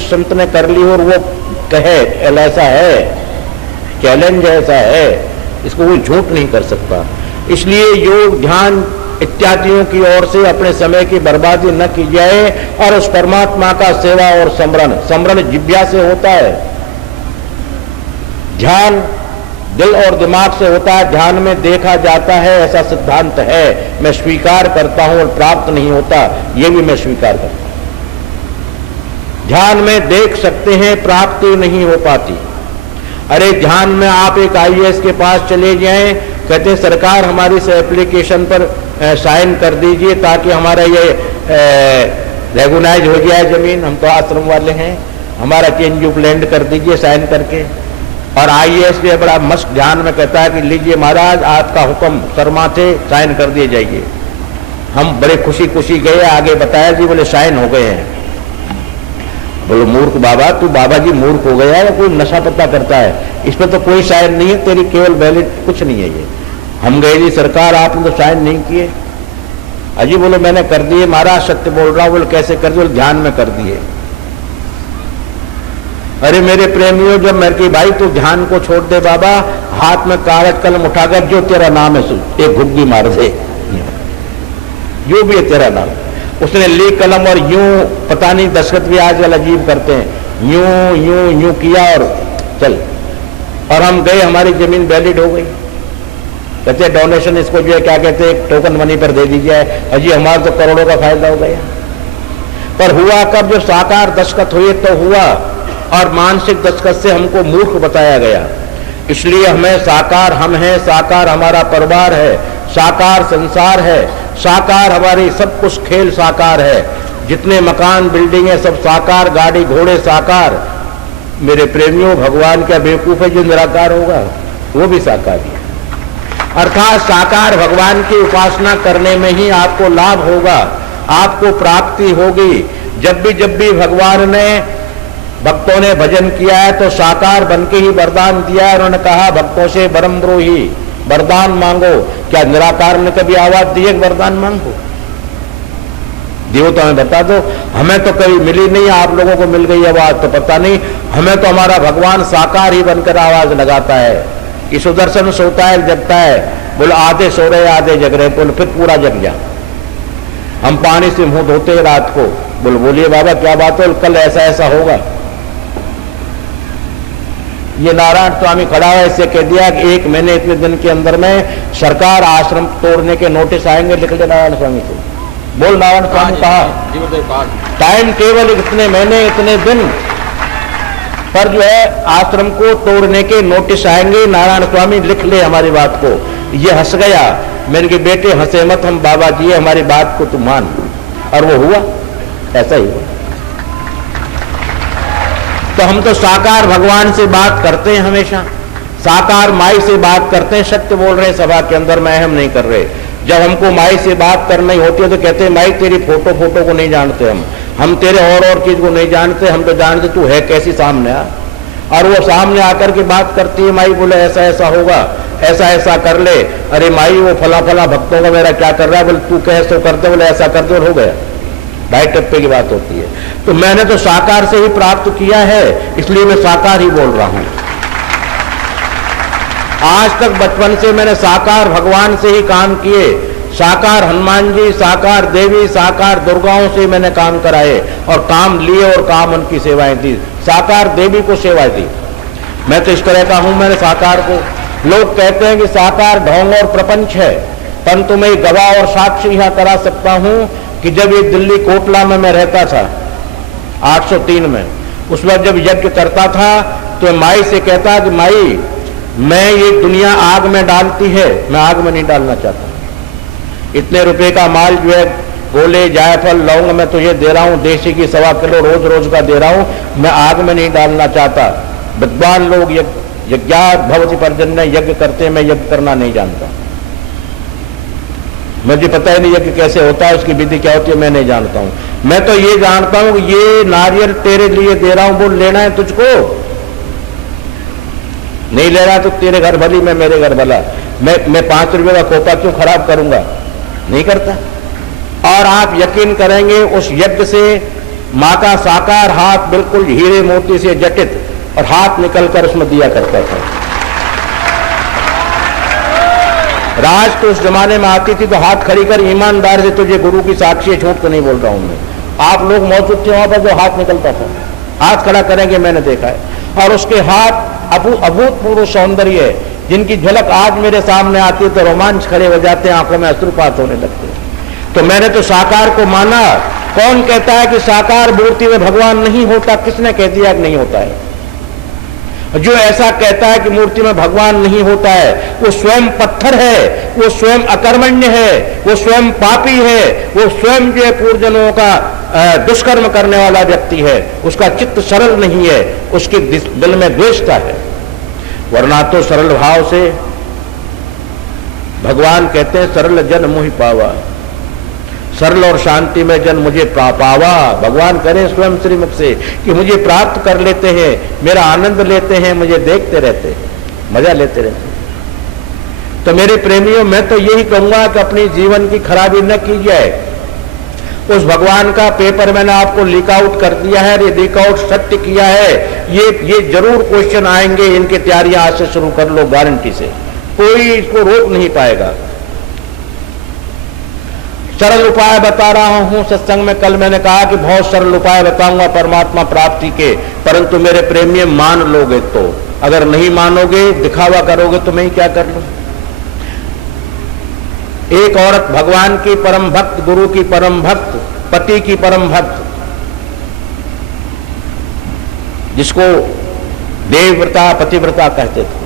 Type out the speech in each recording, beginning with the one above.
जिस संत ने कर ली और वो कहे ऐसा है, चैलेंज ऐसा है, इसको कोई झूठ नहीं कर सकता। इसलिए योग ध्यान इत्यादियों की ओर से अपने समय की बर्बादी न की जाए और उस परमात्मा का सेवा और समरण जिह्वा से होता है, ध्यान दिल और दिमाग से होता है, ध्यान में देखा जाता है, ऐसा सिद्धांत है, मैं स्वीकार करता हूं, और प्राप्त नहीं होता ये भी मैं स्वीकार करता हूं। ध्यान में देख सकते हैं, प्राप्ति नहीं हो पाती। अरे ध्यान में आप एक IAS के पास चले जाएं, कहते सरकार हमारी इस एप्लीकेशन पर साइन कर दीजिए ताकि हमारा ये रेगुलाइज हो जाए जमीन, हम तो आश्रम वाले हैं, हमारा चेंज ऑफ लैंड कर दीजिए साइन करके। और IAS भी बड़ा मस्त ध्यान में कहता है कि लीजिए महाराज आपका हुक्म, शर्मा थे, साइन कर दिए जाइए। हम बड़े खुशी खुशी गए, आगे बताया जी बोले साइन हो गए हैं। बोलो मूर्ख बाबा, तू बाबा जी मूर्ख हो गया या कोई नशा पत्ता करता है, इस पर तो कोई साइन नहीं है, तेरी केवल वैलिड कुछ नहीं है ये। हम गए जी सरकार आपने तो साइन नहीं किए। अजी बोलो मैंने कर दिए महाराज, सत्य बोल रहा हूं। बोले कैसे कर दिए? ध्यान में कर दिए। अरे मेरे प्रेमियों, जब मैं कि भाई तू ध्यान को छोड़ दे बाबा, हाथ में कागज कलम उठाकर जो तेरा नाम है एक घुग्गी मार दे, जो भी है तेरा नाम। उसने ली कलम और यूं, पता नहीं दस्तखत भी आजकल अजीब करते हैं, यूं यूं यूं किया और चल, और हम गए, हमारी जमीन वैलिड हो गई। कहते डोनेशन इसको जो है क्या कहते हैं, टोकन मनी पर दे दीजिए। अजी हमारा तो करोड़ों का फायदा हो गया। पर हुआ कब? जो साकार दस्तखत हुए तो हुआ, और मानसिक दस्तखत से हमको मूर्ख बताया गया। इसलिए हमें साकार हम हैं, साकार हमारा परिवार है, साकार संसार है, साकार हमारी सब कुछ खेल साकार है, जितने मकान बिल्डिंग सब साकार, गाड़ी घोड़े साकार। मेरे प्रेमियों, भगवान क्या बेवकूफ है जो निराकार होगा? वो भी साकार ही है। अर्थात साकार भगवान की उपासना करने में ही आपको लाभ होगा, आपको प्राप्ति होगी। जब भी भगवान ने, भक्तों ने भजन किया है तो साकार बन के ही वरदान दिया है। उन्होंने कहा भक्तों से बरमद्रोही वरदान मांगो। क्या निराकार ने कभी आवाज दी है वरदान मांगो? देवता में बता दो, हमें तो कभी मिली नहीं, आप लोगों को मिल गई आवाज तो पता नहीं। हमें तो हमारा भगवान साकार ही बनकर आवाज लगाता है कि सुदर्शन सोता है जगता है। बोलो आधे सो रहे आधे जग रहे, बोलो फिर पूरा जग जा। हम पानी से मुंह धोते रात को, बोलो बोलिए बाबा क्या बात है, कल ऐसा ऐसा होगा। ये नारायण स्वामी खड़ा है, इससे कह दिया कि 1 महीने इतने दिन के अंदर में सरकार आश्रम तोड़ने के नोटिस आएंगे, लिख ले नारायण स्वामी को। बोल नारायण स्वामी कहा टाइम केवल इतने महीने इतने दिन पर जो है आश्रम को तोड़ने के नोटिस आएंगे, नारायण स्वामी लिख ले हमारी बात को। ये हंस गया, मेरे के बेटे हंसे मत, हम बाबा जी हमारी बात को तू मान। और वो हुआ, ऐसा ही हुआ। तो हम तो साकार भगवान से बात करते हैं, हमेशा साकार माई से बात करते हैं। सत्य बोल रहे हैं सभा के अंदर, मैं हम नहीं कर रहे। जब हमको माई से बात करनी होती है तो कहते हैं माई तेरी फोटो को नहीं जानते, हम तेरे और चीज को नहीं जानते, हम तो जानते तू है कैसी सामने आ। और वो सामने आकर के बात करती है, माई बोले ऐसा ऐसा होगा, ऐसा ऐसा कर ले। अरे माई वो फला फला भक्तों का मेरा क्या कर रहा है, बोले तू कह सो करते, बोले ऐसा करते, हो गया। ढाई टप्पे की बात होती है। तो मैंने तो साकार से ही प्राप्त किया है, इसलिए मैं साकार ही बोल रहा हूं। आज तक बचपन से मैंने साकार भगवान से ही काम किए। साकार हनुमान जी, साकार देवी, साकार दुर्गाओं से मैंने काम कराए और काम लिए और काम उनकी सेवाएं दी। साकार देवी को सेवाएं दी। मैं तो इस तरह का हूं, मैंने साकार को। लोग कहते हैं कि साकार ढोंग और प्रपंच है, परंतु मैं गवाह और साक्षी यहां करा सकता हूं कि जब ये दिल्ली कोटला में मैं रहता था 803 में, उस वक्त जब यज्ञ करता था तो माई से कहता कि माई मैं ये दुनिया आग में डालती है, मैं आग में नहीं डालना चाहता। इतने रुपए का माल जो है गोले जायफल लौंग मैं तुझे दे रहा हूं, देसी की 1.25 किलो रोज रोज का दे रहा हूं, मैं आग में नहीं डालना चाहता। विद्वान लोग यज्ञात भवति पर्जन्य यज्ञ करते, मैं यज्ञ करना नहीं जानता। मुझे पता ही नहीं यज्ञ कैसे होता है, उसकी विधि क्या होती है मैं नहीं जानता हूं। मैं तो ये जानता हूं कि ये नारियल तेरे लिए दे रहा हूं, बोल लेना है तुझको, नहीं ले रहा तो तेरे घर भली, मैं मेरे घर भला। मैं 5 रुपए का खोपा क्यों खराब करूंगा? नहीं करता। और आप यकीन करेंगे उस यज्ञ से माँ का साकार हाथ बिल्कुल हीरे मोती से जटित और हाथ निकलकर उसमें दिया करता था। राज तो उस जमाने में आती थी तो हाथ खड़ी कर ईमानदार से तुझे गुरु की साक्षी है, झूठ तो नहीं बोल रहा हूं मैं, आप लोग मौजूद थे वहां पर जो हाथ निकलता था, हाथ खड़ा करेंगे, मैंने देखा है। और उसके हाथ अभूतपूर्व सौंदर्य है, जिनकी झलक आज मेरे सामने आती है तो रोमांच खड़े हो जाते हैं, आंखों में अश्रुपात होने लगते हैं। तो मैंने तो साकार को माना। कौन कहता है कि साकार मूर्ति में भगवान नहीं होता? किसने कह दिया कि नहीं होता है? जो ऐसा कहता है कि मूर्ति में भगवान नहीं होता है, वो स्वयं पत्थर है, वो स्वयं अकर्मण्य है, वो स्वयं पापी है, वो स्वयं जो पूर्वजनों का दुष्कर्म करने वाला व्यक्ति है। उसका चित्त सरल नहीं है, उसके दिल में द्वेषता है। वरना तो सरल भाव से भगवान कहते हैं सरल जन मुहि पावा, सरल और शांति में जन मुझे पावा। भगवान करें स्वयं श्रीमुख से कि मुझे प्राप्त कर लेते हैं, मेरा आनंद लेते हैं, मुझे देखते रहते हैं, मजा लेते रहते हैं। तो मेरे प्रेमियों, मैं तो यही कहूंगा कि अपनी जीवन की खराबी न की जाए। उस भगवान का पेपर मैंने आपको लीक आउट कर दिया है, ये लीक आउट सत्य किया है। ये जरूर क्वेश्चन आएंगे, इनकी तैयारियां आज से शुरू कर लो, गारंटी से, कोई इसको रोक नहीं पाएगा। सरल उपाय बता रहा हूं सत्संग में। कल मैंने कहा कि बहुत सरल उपाय बताऊंगा परमात्मा प्राप्ति के, परंतु मेरे प्रेमी मान लोगे तो, अगर नहीं मानोगे, दिखावा करोगे तो मैं ही क्या कर लूं। एक औरत भगवान की परम भक्त, गुरु की परम भक्त, पति की परम भक्त, जिसको देवव्रता पतिव्रता कहते थे,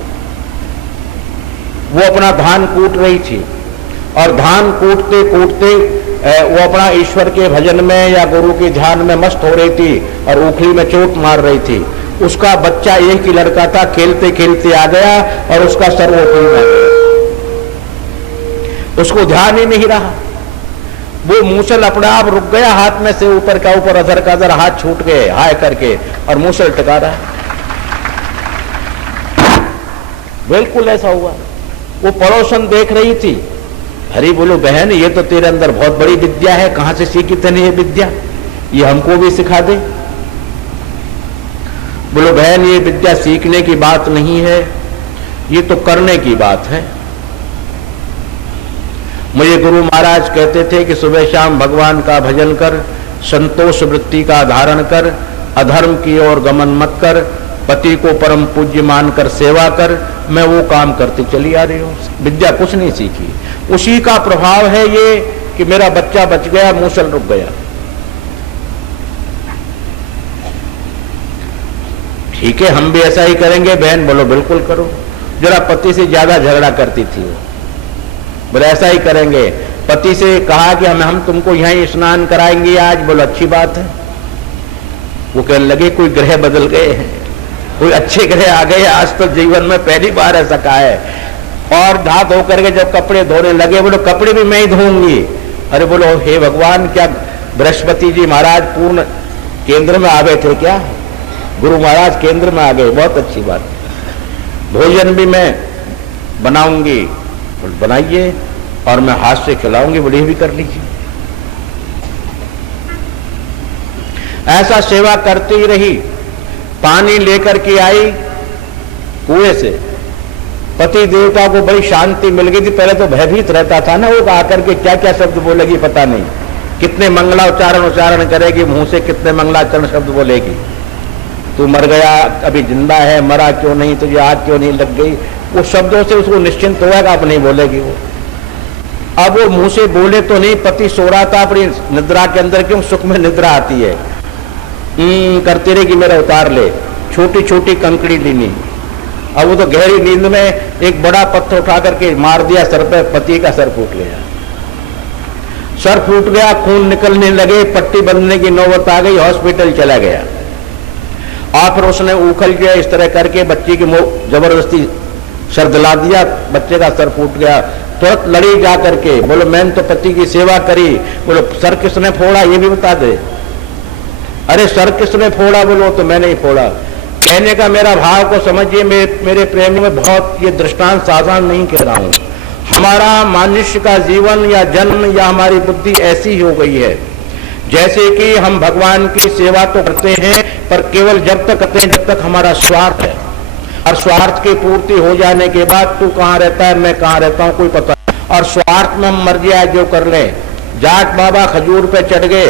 वो अपना धान कूट रही थी और धान कूटते कूटते वो अपना ईश्वर के भजन में या गुरु के ध्यान में मस्त हो रही थी और उखली में चोट मार रही थी। उसका बच्चा एक ही लड़का था, खेलते खेलते आ गया और उसका सर उखली में आ गया। उसको ध्यान ही नहीं रहा, वो मूसल अपने आप रुक गया, हाथ में से ऊपर का ऊपर, अधर का अधर हाथ छूट गए हाय करके, और मूसल टिका रहा। बिल्कुल ऐसा हुआ। वो पड़ोसन देख रही थी, अरे बोलो बहन, ये तो तेरे अंदर बहुत बड़ी विद्या है, कहां से सीखी तूने ये विद्या, ये हमको भी सिखा दे। बोलो बहन, ये विद्या सीखने की बात नहीं है, ये तो करने की बात है। मुझे गुरु महाराज कहते थे कि सुबह शाम भगवान का भजन कर, संतोष वृत्ति का धारण कर, अधर्म की ओर गमन मत कर, पति को परम पूज्य मानकर सेवा कर। मैं वो काम करती चली आ रही हूँ, विद्या कुछ नहीं सीखी। उसी का प्रभाव है ये कि मेरा बच्चा बच गया, मूसल रुक गया। ठीक है, हम भी ऐसा ही करेंगे बहन? बोलो बिल्कुल करो। जरा पति से ज्यादा झगड़ा करती थी वो, बोले ऐसा ही करेंगे। पति से कहा कि हम तुमको यहीं स्नान कराएंगे आज। बोलो अच्छी बात है। वो कहने लगे कोई ग्रह बदल गए हैं, कोई अच्छे ग्रह आ गए, आज तो जीवन में पहली बार ऐसा कहा है। और नहा धो करके जब कपड़े धोने लगे, बोलो कपड़े भी मैं ही धोऊंगी। अरे बोलो हे भगवान, क्या बृहस्पति जी महाराज पूर्ण केंद्र में आ गए थे क्या? गुरु महाराज केंद्र में आ गए, बहुत अच्छी बात। भोजन भी मैं बनाऊंगी, बनाइए, और मैं हाथ से खिलाऊंगी, बोले भी कर लीजिए। ऐसा सेवा करती ही रही। पानी लेकर के आई कुएं से, पति देवता को बड़ी शांति मिल गई थी। पहले तो भयभीत रहता था ना, वो आकर के क्या क्या शब्द बोलेगी पता नहीं, कितने मंगलाउच्चारण करेगी, मुंह से कितने मंगलाचरण शब्द बोलेगी। तू मर गया, अभी जिंदा है, मरा क्यों नहीं, तुझे आग क्यों नहीं लग गई, वो शब्दों से उसको निश्चिंत हुआ कि आप नहीं बोलेगी वो। अब वो मुंह से बोले तो नहीं, पति सो रहा था अपनी निद्रा के अंदर, क्यों सुख में निद्रा आती है, करते रहे कि मेरा उतार ले, छोटी छोटी कंकड़ी लीनी। अब वो तो गहरी नींद में एक बड़ा पत्थर उठा करके मार दिया सर पे, पति का सर फूट गया। सर फूट गया, खून निकलने लगे, पट्टी बंधने की नौबत आ गई, हॉस्पिटल चला गया। और फिर उसने उखल के इस तरह करके बच्ची की जबरदस्ती सर दिला दिया, बच्चे का सर फूट गया। तुरंत लड़ी जा करके, बोलो मैंने तो पति की सेवा करी। बोलो सर किसने फोड़ा ये भी बता दे। अरे सर किसने फोड़ा? बोलो तो मैंने ही फोड़ा। कहने का मेरा भाव को समझिए मेरे प्रेमी में, बहुत ये दृष्टांत साधारण नहीं कह रहा हूं। हमारा मनुष्य का जीवन या जन्म या हमारी बुद्धि ऐसी हो गई है जैसे कि हम भगवान की सेवा तो करते हैं, पर केवल जब तक करते हैं जब तक हमारा स्वार्थ है, और स्वार्थ की पूर्ति हो जाने के बाद तू कहाँ रहता है, मैं कहाँ रहता हूं, कोई पता नहीं। और स्वार्थ में हम मर्जी आए जो कर ले। जाट बाबा खजूर पे चढ़ गए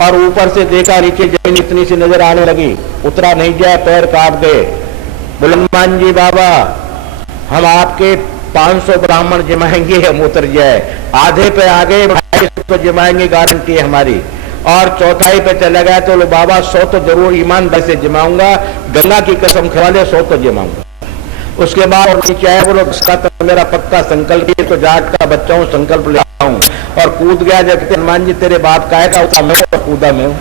और ऊपर से देखा नीचे जमीन इतनी सी नजर आने लगी, उतरा नहीं जाए, पैर काट गए। बोले हनुमान जी बाबा, हम आपके 500 ब्राह्मण जमाएंगे, हम उतर जाए। आधे पे आ गए, 250 तो जमाएंगे, गारंटी है हमारी। और चौथाई पे चला गया तो बाबा 100 तो जरूर ईमानदारी से जमाऊंगा, गंगा की कसम खा ले 100 तो जमाऊंगा। उसके बाद और नीचे आया, बोलो इसका तो मेरा पक्का संकल्प है, तो जाट का बच्चा हूं, संकल्प ले आऊं। और कूद गया। जब हनुमान जी तेरे बाप का है, मैं तो कूदा में हूं।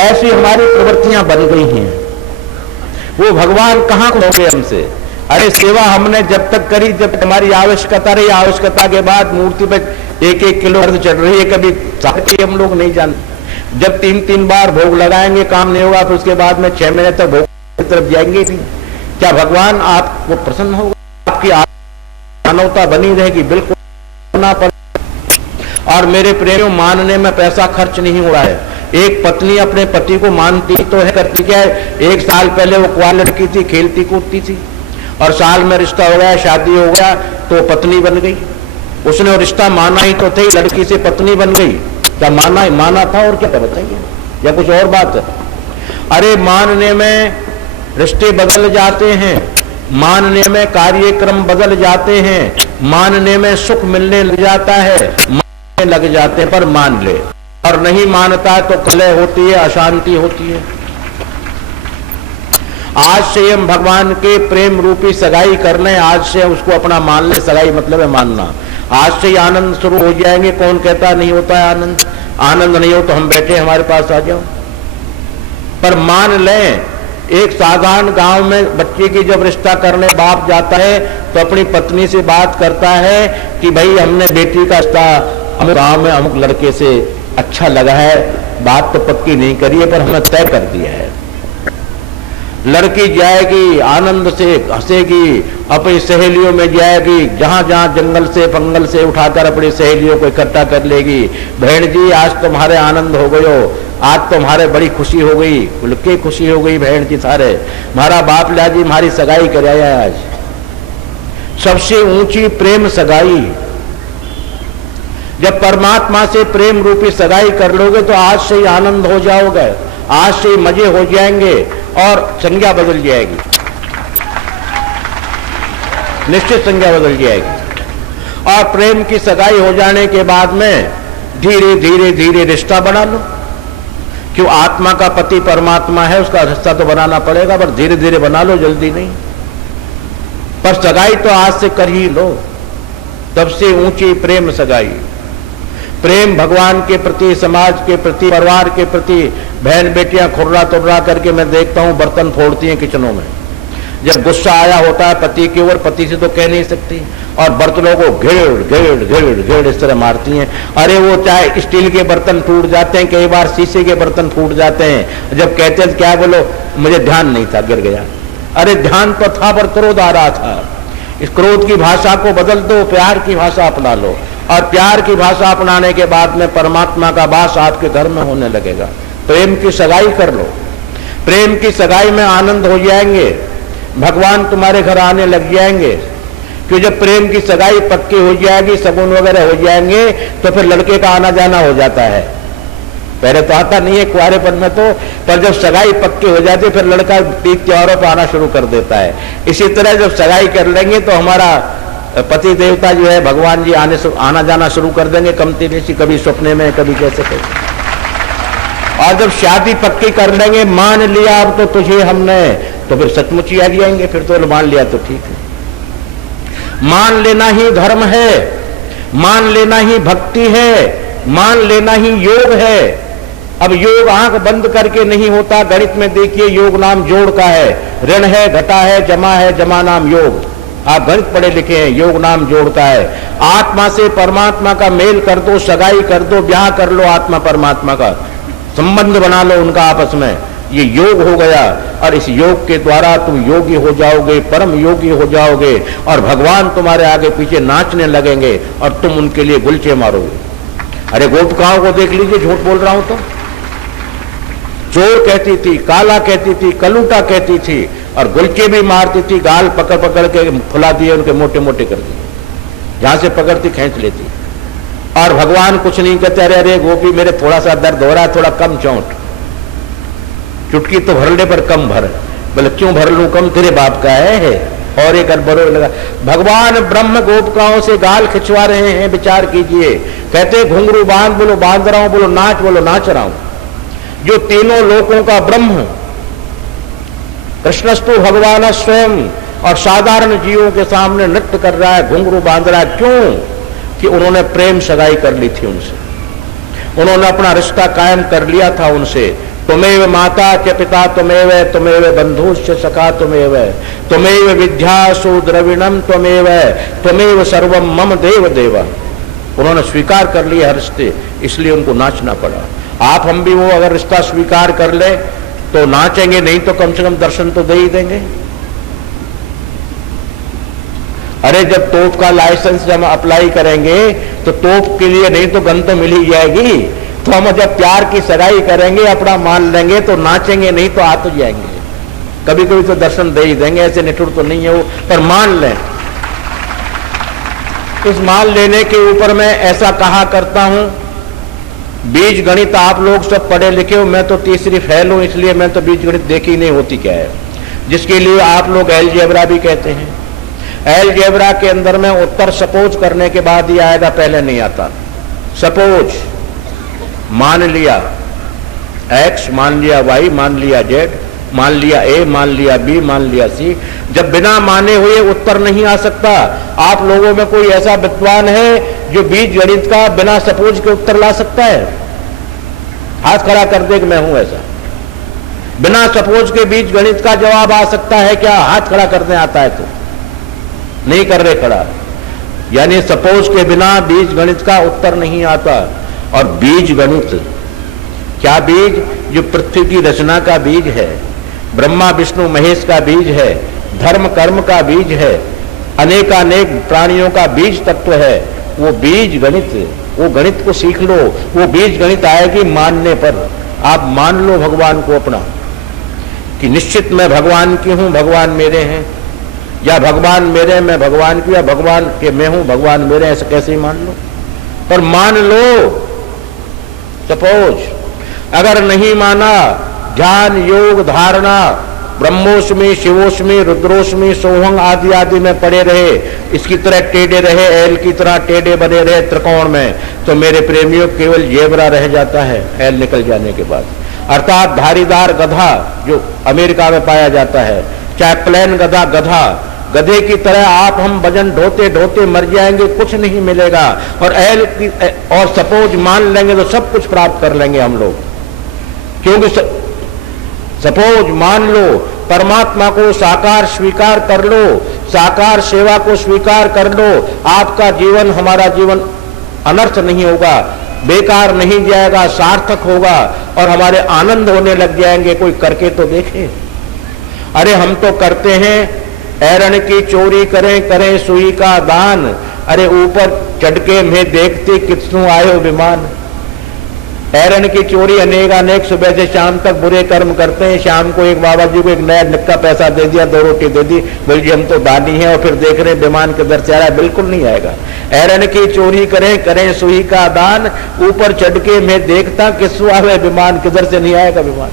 ऐसी हमारी प्रवृत्तियां बन गई हैं। वो भगवान कहां खोगे हमसे? अरे सेवा हमने जब तक करी जब हमारी आवश्यकता रही, आवश्यकता के बाद मूर्ति पे 1-1 किलो अर्ध चढ़ रही है, कभी साथ हम लोग नहीं जानते। जब 3-3 बार भोग लगाएंगे काम नहीं होगा, फिर उसके बाद में 6 महीने तक भोग की तरफ जाएंगे नहीं। क्या भगवान आपको प्रसन्न होगा? आपकी मानवता बनी रहेगी, बिल्कुल ना पड़े। और मेरे प्रेमियों, मानने में पैसा खर्च नहीं हो रहा है। एक पत्नी अपने पति को मानती तो है, करती क्या है, 1 साल पहले वो कुआर लड़की थी, खेलती कूदती थी, और साल में रिश्ता हो गया, शादी हो गया तो पत्नी बन गई। उसने रिश्ता माना ही तो थे, लड़की से पत्नी बन गई। क्या माना था और क्या बताइए, या कुछ और बात है? अरे मानने में रिश्ते बदल जाते हैं, मानने में कार्यक्रम बदल जाते हैं, मानने में सुख मिलने लग जाता है, मानने लग जाते हैं, पर मान ले। और नहीं मानता तो कलह होती है, अशांति होती है। आज से हम भगवान के प्रेम रूपी सगाई कर लें, आज से उसको अपना मान ले। सगाई मतलब है मानना। आज से ही आनंद शुरू हो जाएंगे। कौन कहता नहीं होता है आनंद? आनंद नहीं हो तो हम बैठे हमारे पास आ जाओ। पर मान लें, एक साधारण गांव में बच्चे की जब रिश्ता करने बाप जाता है तो अपनी पत्नी से बात करता है कि भाई हमने बेटी का रिश्ता हम गांव में अमुक लड़के से अच्छा लगा है, बात तो पक्की नहीं करी है पर हमने तय कर दिया है। लड़की जाएगी, आनंद से हंसेगी, अपनी सहेलियों में जाएगी, जहां जहां जंगल से फंगल से उठाकर अपनी सहेलियों को इकट्ठा कर लेगी। बहन जी आज तुम्हारे आनंद हो गयो, आज तुम्हारे बड़ी खुशी हो गई, खुल के खुशी हो गई बहन जी सारे। हमारा बाप ला जी हमारी सगाई कराया आज। सबसे ऊंची प्रेम सगाई। जब परमात्मा से प्रेम रूपी सगाई कर लोगे तो आज से ही आनंद हो जाओगे, आज से ही मजे हो जाएंगे और संज्ञा बदल जाएगी, निश्चित संज्ञा बदल जाएगी। और प्रेम की सगाई हो जाने के बाद में धीरे धीरे धीरे रिश्ता बना लो। क्यों? आत्मा का पति परमात्मा है, उसका रिश्ता तो बनाना पड़ेगा, पर धीरे धीरे बना लो, जल्दी नहीं। पर सगाई तो आज से कर ही लो। तब से ऊंची प्रेम सगाई। प्रेम भगवान के प्रति, समाज के प्रति, परिवार के प्रति। बहन बेटियां खुर्रा तुर्रा करके मैं देखता हूं बर्तन फोड़ती हैं किचनों में। जब गुस्सा आया होता है पति की ओर, पति से तो कह नहीं सकती, और बर्तनों को घेड़ इस तरह मारती हैं। अरे वो चाहे स्टील के बर्तन टूट जाते हैं, कई बार शीशे के बर्तन फूट जाते हैं। जब कहते हैं क्या बोलो, मुझे ध्यान नहीं था, गिर गया। अरे ध्यान तो था पर क्रोध आ रहा था। इस क्रोध की भाषा को बदल दो, प्यार की भाषा अपना लो, और प्यार की भाषा अपनाने के बाद में परमात्मा का वास आपके घर में होने लगेगा। प्रेम की सगाई कर लो, प्रेम की सगाई में आनंद हो जाएंगे, भगवान तुम्हारे घर आने लग जाएंगे। क्यों? जब प्रेम की सगाई पक्की हो जाएगी, सगुन वगैरह हो जाएंगे, तो फिर लड़के का आना जाना हो जाता है। पहले तो आता नहीं है कुआरेपन में तो, पर जब सगाई पक्की हो जाती है फिर लड़का तीज त्योहारों पर आना शुरू कर देता है। इसी तरह जब सगाई कर लेंगे तो हमारा पति देवता जो है भगवान जी आना जाना शुरू कर देंगे, कमती बेशी, कभी सपने में, कभी कैसे कैसे। और जब शादी पक्की कर लेंगे, मान लिया अब तो तुझे हमने, तो फिर सचमुच ही आ जाएंगे। फिर तो मान लिया तो ठीक है। मान लेना ही धर्म है, मान लेना ही भक्ति है, मान लेना ही योग है। अब योग आंख बंद करके नहीं होता। गणित में देखिए योग नाम जोड़ का है, ऋण है, घटा है, जमा नाम योग। आप गणित पढ़े लिखे हैं, योग नाम जोड़ता है। आत्मा से परमात्मा का मेल कर दो, सगाई कर दो, ब्याह कर लो, आत्मा परमात्मा का संबंध बना लो उनका आपस में, ये योग हो गया। और इस योग के द्वारा तुम योगी हो जाओगे, परम योगी हो जाओगे, और भगवान तुम्हारे आगे पीछे नाचने लगेंगे और तुम उनके लिए गुलचे मारोगे। अरे गोपिकाओं को देख लीजिए, झूठ बोल रहा हूं तो। चोर कहती थी, काला कहती थी, कलूटा कहती थी, और गुलके भी मारती थी, गाल पकड़ पकड़ के फुला दिए, उनके मोटे मोटे कर दिए, जहां से पकड़ती खींच लेती। और भगवान कुछ नहीं कहते, अरे अरे गोपी मेरे थोड़ा सा दर्द हो रहा है, थोड़ा कम चोट, चुटकी तो भरने पर कम भर। बोले क्यों भर लूं कम, तेरे बाप का है। और एक अरबरों लगा। भगवान ब्रह्म गोपिकाओं से गाल खिंचवा रहे हैं, विचार कीजिए। कहते घुंघरू बांध, बोलो बांध रहा हूं, बोलो नाच, बोलो नाच रहा हूं। जो तीनों लोकों का ब्रह्म कृष्णस्तु भगवान स्वयं और साधारण जीवों के सामने नृत्य कर रहा है, घुंघरू बांध रहा है। क्यों? कि उन्होंने प्रेम सगाई कर ली थी उनसे, उन्होंने अपना रिश्ता कायम कर लिया था उनसे। तुमेव माता च पिता तुमेव, तुमेव बंधुश्च सखा तुमेव, तुमेव विद्यासु द्रविणम तुमेव, तुमेव सर्वम मम देव देव। उन्होंने स्वीकार कर लिया रिश्ते, इसलिए उनको नाचना पड़ा। आप हम भी वो अगर रिश्ता स्वीकार कर ले तो नाचेंगे, नहीं तो कम से कम दर्शन तो दे ही देंगे। अरे जब तोप का लाइसेंस जब अप्लाई करेंगे तो तोप के लिए नहीं तो गन तो मिल ही जाएगी। तो हम जब प्यार की सगाई करेंगे, अपना मान लेंगे तो नाचेंगे, नहीं तो आ तो जाएंगे। कभी कभी तो दर्शन दे ही देंगे, ऐसे निठुर तो नहीं है वो, पर मान लें। इस मान लेने के ऊपर मैं ऐसा कहा करता हूं, बीज गणित आप लोग सब पढ़े लिखे हो, मैं तो तीसरी फेल हूं, इसलिए मैं तो बीज गणित देखी नहीं होती क्या है, जिसके लिए आप लोग एलजेब्रा भी कहते हैं। एलजेब्रा के अंदर में उत्तर सपोज करने के बाद ही आएगा, पहले नहीं आता। सपोज मान लिया x, मान लिया y, मान लिया z, मान लिया a, मान लिया b, मान लिया c। जब बिना माने हुए उत्तर नहीं आ सकता। आप लोगों में कोई ऐसा विद्वान है जो बीज गणित का बिना सपोज के उत्तर ला सकता है? हाथ खड़ा कर दे कि मैं हूं ऐसा। बिना सपोज के बीज गणित का जवाब आ सकता है क्या? हाथ खड़ा करने आता है तो नहीं कर रहे खड़ा। यानी सपोज के बिना बीज गणित का उत्तर नहीं आता। और बीज गणित क्या? बीज जो पृथ्वी की रचना का बीज है, ब्रह्मा विष्णु महेश का बीज है, धर्म कर्म का बीज है, अनेकानेक प्राणियों का बीज तत्व है। वो बीज गणित, वो गणित को सीख लो। वो बीज गणित आएगी मानने पर। आप मान लो भगवान को अपना, कि निश्चित मैं भगवान की हूं, भगवान मेरे हैं, या भगवान मेरे मैं भगवान की, या भगवान के मैं हूं भगवान मेरे, ऐसे कैसे ही मान लो, पर मान लो। सपोज अगर नहीं माना, ध्यान योग धारणा ब्रह्मोस्मि शिवोस्मि रुद्रोस्मि सोहंग आदि आदि में पड़े रहे, इसकी तरह टेढ़े रहे, एल की तरह टेढ़े बने रहे त्रिकोण में, तो मेरे प्रेमियों केवल जेबरा रह जाता है एल निकल जाने के बाद। अर्थात धारीदार गधा जो अमेरिका में पाया जाता है, चाहे प्लेन गधा, गधा गधे की तरह आप हम वजन ढोते ढोते मर जाएंगे, कुछ नहीं मिलेगा। और एल की और सपोज मान लेंगे तो सब कुछ प्राप्त कर लेंगे हम लोग, क्योंकि सपोज मान लो, परमात्मा को साकार स्वीकार कर लो, साकार सेवा को स्वीकार कर लो, आपका जीवन हमारा जीवन अनर्थ नहीं होगा, बेकार नहीं जाएगा, सार्थक होगा और हमारे आनंद होने लग जाएंगे। कोई करके तो देखे। अरे हम तो करते हैं, ऐरण की चोरी करें करें सुई का दान, अरे ऊपर चढ़ के मैं देखती कितनों आयो विमान। ऐरण की चोरी अनेक सुबह से शाम तक बुरे कर्म करते हैं, शाम को एक बाबा जी को एक नया निक्का पैसा दे दिया, 2 रोटी दे दी, बोल जी हम तो दानी हैं, और फिर देख रहे विमान किधर से आ रहा है, बिल्कुल नहीं आएगा। ऐरण की चोरी करें करें सुई का दान, ऊपर चढ़ के मैं देखता किसको आवे विमान, किधर से नहीं आएगा विमान।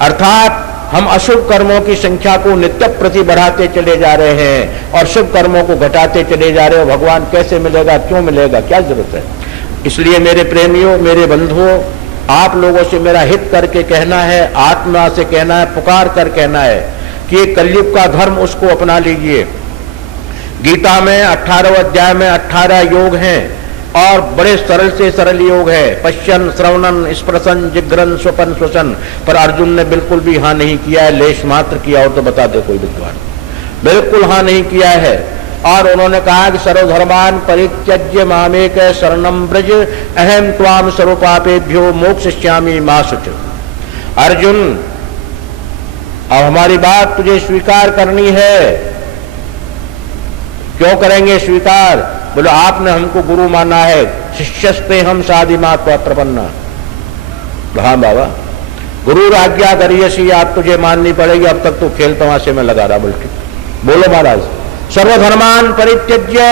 अर्थात हम अशुभ कर्मों की संख्या को नित्य प्रति बढ़ाते चले जा रहे हैं और शुभ कर्मों को घटाते चले जा रहे हो। भगवान कैसे मिलेगा, क्यों मिलेगा, क्या जरूरत है? इसलिए मेरे प्रेमियों, मेरे बंधुओं, आप लोगों से मेरा हित करके कहना है, आत्मा से कहना है, पुकार कर कहना है कि ये कलयुग का धर्म उसको अपना लीजिए। गीता में 18वें अध्याय में 18 योग हैं और बड़े सरल से सरल योग है। पश्यन श्रवणन स्पर्शन जिग्रन स्वपन श्वसन, पर अर्जुन ने बिल्कुल भी हाँ नहीं किया है, लेश मात्र किया और तो बता दे कोई विद्वान, बिल्कुल हाँ नहीं किया है। और उन्होंने कहा कि सर्वधर्मान परित्यज्य मामेक शरणम ब्रज अहम त्वाम सर्वपापेभ्यो मोक्षयिष्यामि मा शुच। अर्जुन अब हमारी बात तुझे स्वीकार करनी है। क्यों करेंगे स्वीकार? बोलो आपने हमको गुरु माना है, शिष्यस्ते हम साधिमा प्रपन्ना। हाँ बाबा, गुरु आज्ञा करियसी, आप तुझे माननी पड़ेगी, अब तक तो खेल तमाशे में लगा रहा। बोलते बोलो महाराज, सर्वधर्मान परित्यज्य,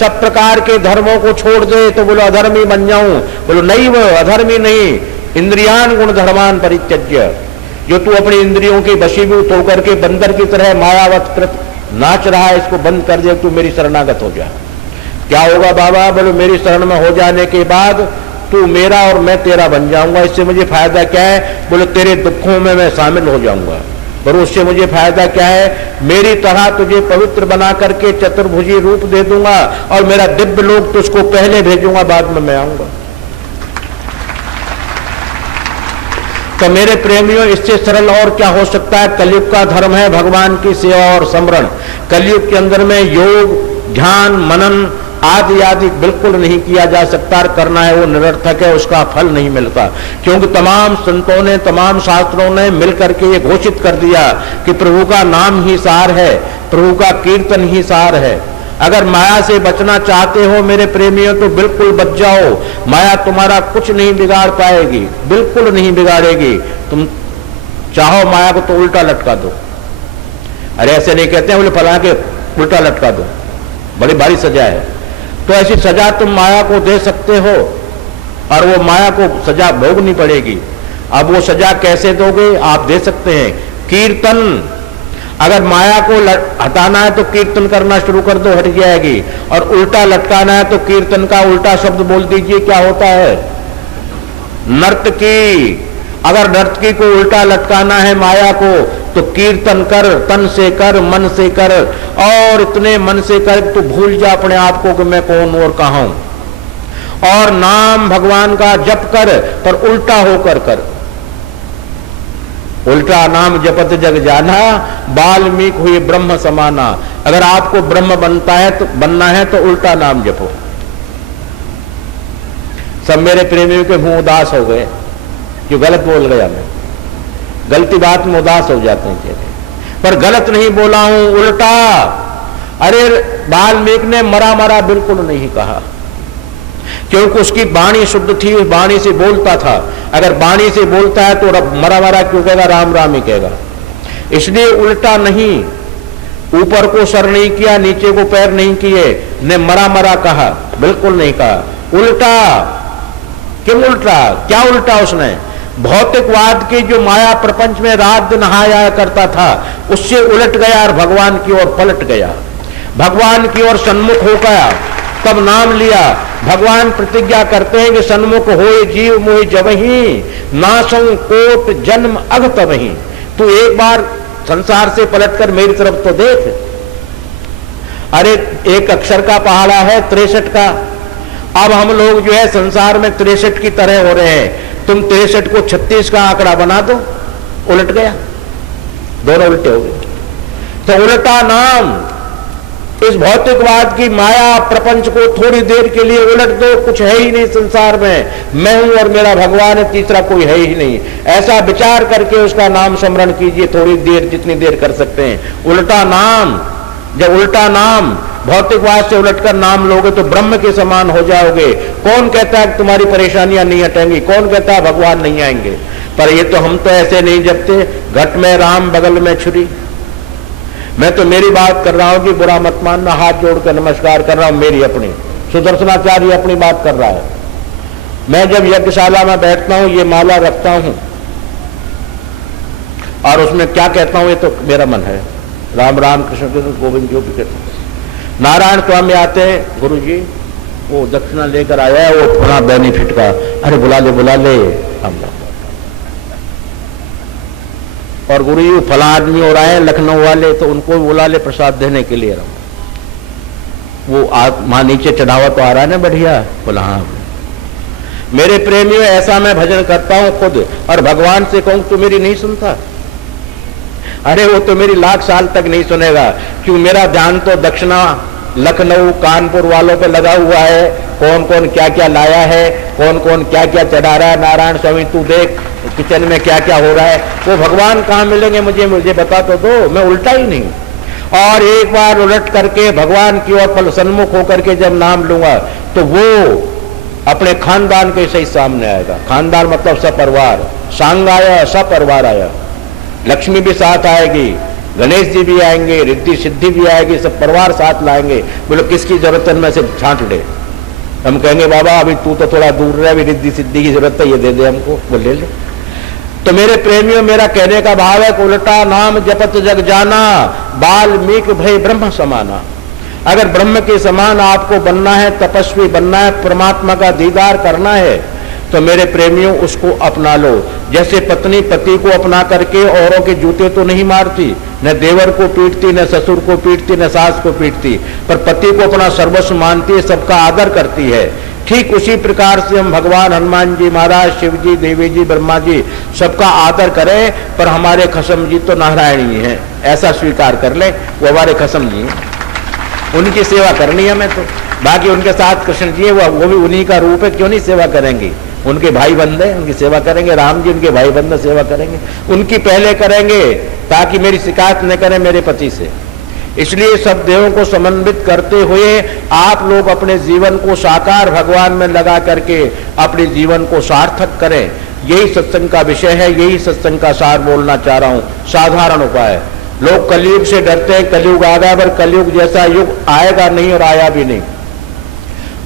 सब प्रकार के धर्मों को छोड़ दे तो बोलो अधर्मी बन जाऊं। बोलो नहीं, वो अधर्मी नहीं, इंद्रियान गुण धर्मान परित्यज्य। जो तू अपनी इंद्रियों की वशीभूत होकर के बंदर की तरह मायावत कृत नाच रहा है, इसको बंद कर दे, तू मेरी शरणागत हो जा। क्या होगा बाबा? बोलो मेरी शरण में हो जाने के बाद तू मेरा और मैं तेरा बन जाऊंगा। इससे मुझे फायदा क्या है? बोले तेरे दुखों में मैं शामिल हो जाऊंगा। पर उससे मुझे फायदा क्या है? मेरी तरह तुझे पवित्र बना करके चतुर्भुजी रूप दे दूंगा और मेरा दिव्य लोक तुझको पहले भेजूंगा, बाद में मैं आऊंगा। तो मेरे प्रेमियों, इससे सरल और क्या हो सकता है? कलयुग का धर्म है भगवान की सेवा और स्मरण। कलयुग के अंदर में योग, ध्यान, मनन आदि आदि बिल्कुल नहीं किया जा सकता। करना है वो निरर्थक है, उसका फल नहीं मिलता। क्योंकि तमाम संतों ने, तमाम शास्त्रों ने मिलकर के ये घोषित कर दिया कि प्रभु का नाम ही सार है, प्रभु का कीर्तन ही सार है। अगर माया से बचना चाहते हो मेरे प्रेमियों तो बिल्कुल बच जाओ। माया तुम्हारा कुछ नहीं बिगाड़ पाएगी, बिल्कुल नहीं बिगाड़ेगी। तुम चाहो माया को तो उल्टा लटका दो। अरे ऐसे नहीं कहते हैं, बोले फला के उल्टा लटका दो, बड़ी भारी सजा है। तो ऐसी सजा तुम माया को दे सकते हो और वो माया को सजा भोगनी पड़ेगी। अब वो सजा कैसे दोगे? आप दे सकते हैं कीर्तन। अगर माया को हटाना है तो कीर्तन करना शुरू कर दो, हट जाएगी। और उल्टा लटकाना है तो कीर्तन का उल्टा शब्द बोल दीजिए, क्या होता है? नर्तकी। अगर नर्तकी को उल्टा लटकाना है माया को तो कीर्तन कर, तन से कर, मन से कर, और इतने मन से कर तो भूल जा अपने आप को कि मैं कौन हूं और कहां हूं। और नाम भगवान का जप कर, पर उल्टा होकर कर। उल्टा नाम जपत जग जाना, वाल्मीकि हुए ब्रह्म समाना। अगर आपको ब्रह्म बनना है तो उल्टा नाम जपो। सब मेरे प्रेमियों के मुंह उदास हो गए, जो गलत बोल गया मैं। गलती बात में उदास हो जाते हैं, पर गलत नहीं बोला हूं, उल्टा। अरे वाल्मीकि ने मरा मरा बिल्कुल नहीं कहा, क्योंकि उसकी वाणी शुद्ध थी, उस वाणी से बोलता था। अगर वाणी से बोलता है तो मरा मरा क्यों कहेगा? राम राम ही कहेगा। इसलिए उल्टा नहीं, ऊपर को सर नहीं किया, नीचे को पैर नहीं किए, ने मरा मरा कहा, बिल्कुल नहीं कहा। उल्टा। क्यों उल्टा? क्या उल्टा? उसने भौतिकवाद की जो माया प्रपंच में रात दिन नहाया करता था, उससे उलट गया और भगवान की ओर पलट गया। भगवान की ओर सन्मुख हो गया, तब नाम लिया। भगवान प्रतिज्ञा करते हैं कि सन्मुख होए जीव मोहि जबहि, नासं कोट जन्म अघ तबहि। तू एक बार संसार से पलटकर मेरी तरफ तो देख। अरे एक अक्षर का पहाड़ा है 63 का। अब हम लोग जो है संसार में 63 की तरह हो रहे हैं। तुम 63 को 36 का आंकड़ा बना दो, उलट गया, दोनों उल्टे हो गए। तो उल्टा नाम। इस भौतिकवाद की माया प्रपंच को थोड़ी देर के लिए उलट दो, कुछ है ही नहीं संसार में, मैं हूं और मेरा भगवान है, तीसरा कोई है ही नहीं। ऐसा विचार करके उसका नाम स्मरण कीजिए थोड़ी देर, जितनी देर कर सकते हैं। उल्टा नाम। जब उल्टा नाम, भौतिकवाद से उलटकर नाम लोगे तो ब्रह्म के समान हो जाओगे। कौन कहता है कि तुम्हारी परेशानियां नहीं हटेंगी? कौन कहता है भगवान नहीं आएंगे? पर ये तो हम तो ऐसे नहीं जपते, घट में राम बगल में छुरी। मैं तो मेरी बात कर रहा हूं कि बुरा मत मानना, हाथ जोड़कर नमस्कार कर रहा हूं, मेरी अपनी। सुदर्शनाचार्य अपनी बात कर रहा है। मैं जब यज्ञशाला में बैठता हूं, ये माला रखता हूं और उसमें क्या कहता हूं, ये तो मेरा मन है। राम राम कृष्ण कृष्ण गोविंद जो भी कहता हूं। नारायण स्वामी आते हैं, गुरु जी वो दक्षिणा लेकर आया है, वो थोड़ा बेनिफिट का। अरे बुला ले हम। और गुरु जी फला आदमी और आए लखनऊ वाले, तो उनको बुला ले प्रसाद देने के लिए। वो वहां नीचे चढ़ावा तो आ रहा है ना बढ़िया, बोला हाँ। मेरे प्रेमियों, ऐसा मैं भजन करता हूं खुद, और भगवान से कहूं तू मेरी नहीं सुनता? अरे वो तो मेरी लाख साल तक नहीं सुनेगा, क्यों? मेरा ध्यान तो दक्षिणा लखनऊ कानपुर वालों पे लगा हुआ है। कौन कौन क्या क्या लाया है, कौन कौन क्या क्या चढ़ा रहा है। नारायण स्वामी तू देख किचन में क्या क्या हो रहा है। वो भगवान कहाँ मिलेंगे मुझे बता तो दो। मैं उल्टा ही नहीं। और एक बार उलट करके भगवान की ओर पल सन्मुख होकर के जब नाम लूंगा तो वो अपने खानदान के सही सामने आएगा। खानदान मतलब सपरिवार, सांग आया सपरिवार आया, लक्ष्मी भी साथ आएगी, गणेश जी भी आएंगे, रिद्धि सिद्धि भी आएगी, सब परिवार साथ लाएंगे। बोलो किसकी जरूरत है, में से छांट ले। हम कहेंगे बाबा अभी तू तो थोड़ा दूर रहे, अभी रिद्धि सिद्धि की जरूरत है, ये दे दे हमको, वो ले ले। तो मेरे प्रेमियों, मेरा कहने का भाव है उल्टा नाम जपत जग जाना, वाल्मीकि भय ब्रह्म समाना। अगर ब्रह्म के समान आपको बनना है, तपस्वी बनना है, परमात्मा का दीदार करना है, तो मेरे प्रेमियों उसको अपना लो। जैसे पत्नी पति को अपना करके औरों के जूते तो नहीं मारती, न देवर को पीटती, न ससुर को पीटती, न सास को पीटती, पर पति को अपना सर्वस्व मानती है, सबका आदर करती है। ठीक उसी प्रकार से हम भगवान हनुमान जी महाराज, शिव जी, देवी जी, ब्रह्मा जी, सबका आदर करें, पर हमारे खसम जी तो नारायणी हैं, ऐसा स्वीकार कर ले, वो हमारे खसम जी हैं, उनकी सेवा करनी है हमें। तो बाकी उनके साथ कृष्ण जी है, वो भी उन्हीं का रूप है, क्यों नहीं सेवा करेंगे? उनके भाई बंदे, उनकी सेवा करेंगे। राम जी उनके भाई बंदे, सेवा करेंगे, उनकी पहले करेंगे ताकि मेरी शिकायत न करें मेरे पति से। इसलिए सब देवों को समन्वित करते हुए आप लोग अपने जीवन को साकार भगवान में लगा करके अपने जीवन को सार्थक करें। यही सत्संग का विषय है, यही सत्संग का सार बोलना चाह रहा हूं। साधारण उपाय, लोग कलयुग से डरते हैं, कलयुग आ गया, पर कलयुग जैसा युग आएगा नहीं और आया भी नहीं।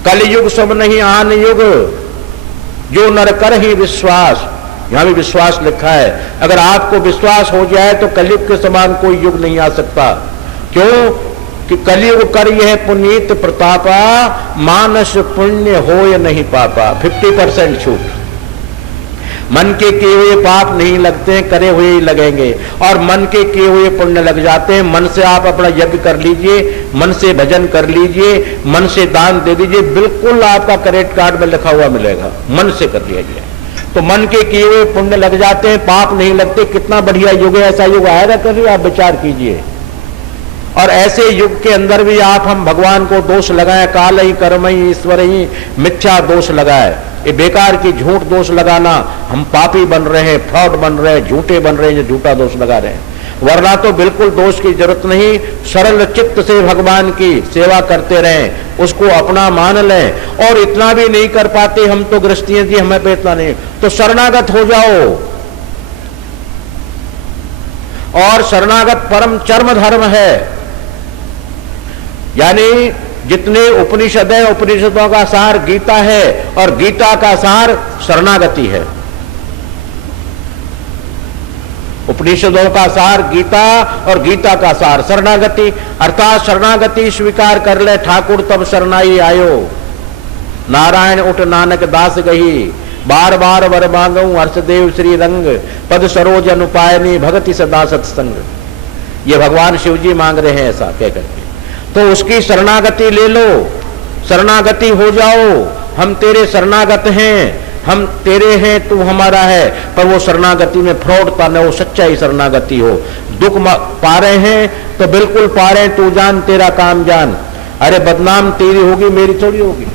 कलयुग सब नहीं आन युग, जो नर कर ही विश्वास, यहां भी विश्वास लिखा है। अगर आपको विश्वास हो जाए तो कलयुग के समान कोई युग नहीं आ सकता। क्यों कि कलयुग कर यह पुनीत प्रतापा, मानस पुण्य होय नहीं पापा। 50% छूट। मन के किए हुए पाप नहीं लगते, करे हुए ही लगेंगे, और मन के किए हुए पुण्य लग जाते हैं। मन से आप अपना यज्ञ कर लीजिए, मन से भजन कर लीजिए, मन से दान दे दीजिए, बिल्कुल आपका क्रेडिट कार्ड में लिखा हुआ मिलेगा, मन से कर लीजिए। तो मन के किए हुए पुण्य लग जाते हैं, पाप नहीं लगते। कितना बढ़िया युग है, ऐसा युग आएगा कभी? आप विचार कीजिए। और ऐसे युग के अंदर भी आप हम भगवान को दोष लगाएं, काल ही कर्म ही ईश्वर ही, मिथ्या दोष लगाए, ये बेकार की झूठ दोष लगाना। हम पापी बन रहे हैं, फ्रॉड बन रहे हैं, झूठे बन रहे हैं, जो झूठा दोष लगा रहे हैं। वरना तो बिल्कुल दोष की जरूरत नहीं। सरल चित्त से भगवान की सेवा करते रहें, उसको अपना मान लें। और इतना भी नहीं कर पाते हम तो गृहस्थी जी, हमें पे इतना नहीं, तो शरणागत हो जाओ। और शरणागत परम चरम धर्म है। यानी जितने उपनिषद है, उपनिषदों का सार गीता है, और गीता का सार शरणागति है। उपनिषदों का सार गीता, और गीता का सार शरणागति। अर्थात शरणागति स्वीकार कर ले, ठाकुर तब शरणाई आयो, नारायण उठ नानक दास गही, बार बार वर मांगू हर्षदेव श्री रंग, पद सरोज अनुपायनी भगति सदा सत्संग। ये भगवान शिव जी मांग रहे हैं ऐसा कह करके। तो उसकी शरणागति ले लो, शरणागति हो जाओ। हम तेरे शरणागत हैं, हम तेरे हैं, तू हमारा है। पर वो शरणागति में फ्रॉडता न हो, सच्चाई शरणागति हो। दुख पा रहे हैं तो बिल्कुल पा रहे हैं, तू जान तेरा काम जान। अरे बदनाम तेरी होगी, मेरी थोड़ी होगी।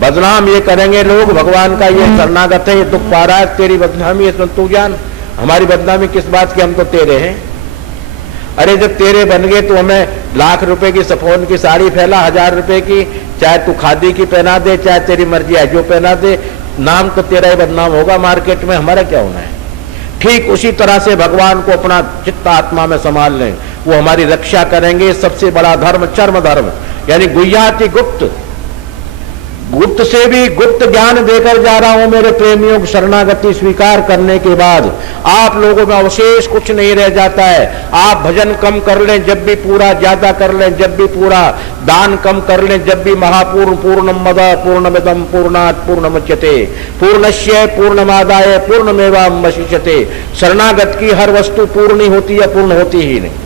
बदनाम ये करेंगे लोग, भगवान का ये शरणागत है, ये दुख पा रहा है, तेरी बदनामी है, इसमें तू जान। हमारी बदनामी किस बात की? हम तो तेरे हैं। अरे जब तेरे बन गए तो हमें लाख रुपए की सफोन की साड़ी फैला, 1000 रुपए की, चाहे तू खादी की पहना दे, चाहे तेरी मर्जी है जो पहना दे, नाम तो तेरा ही बदनाम होगा मार्केट में, हमारा क्या होना है। ठीक उसी तरह से भगवान को अपना चित्त आत्मा में संभाल लें, वो हमारी रक्षा करेंगे। सबसे बड़ा धर्म चर्म धर्म, यानी गुह्याति गुप्त, गुप्त से भी गुप्त ज्ञान देकर जा रहा हूं मेरे प्रेमियों। शरणागति स्वीकार करने के बाद आप लोगों में अवशेष कुछ नहीं रह जाता है। आप भजन कम कर लें, जब भी पूरा ज्यादा कर लें, जब भी पूरा दान कम कर लें, जब भी महापूर्ण पूर्णम मद पूर्णमिदम पूर्णात् पूर्णमुच्यते पूर्णस्य पूर्णमादाय पूर्णमेवावशिष्यते। शरणागत की हर वस्तु पूर्ण होती है, पूर्ण होती ही नहीं।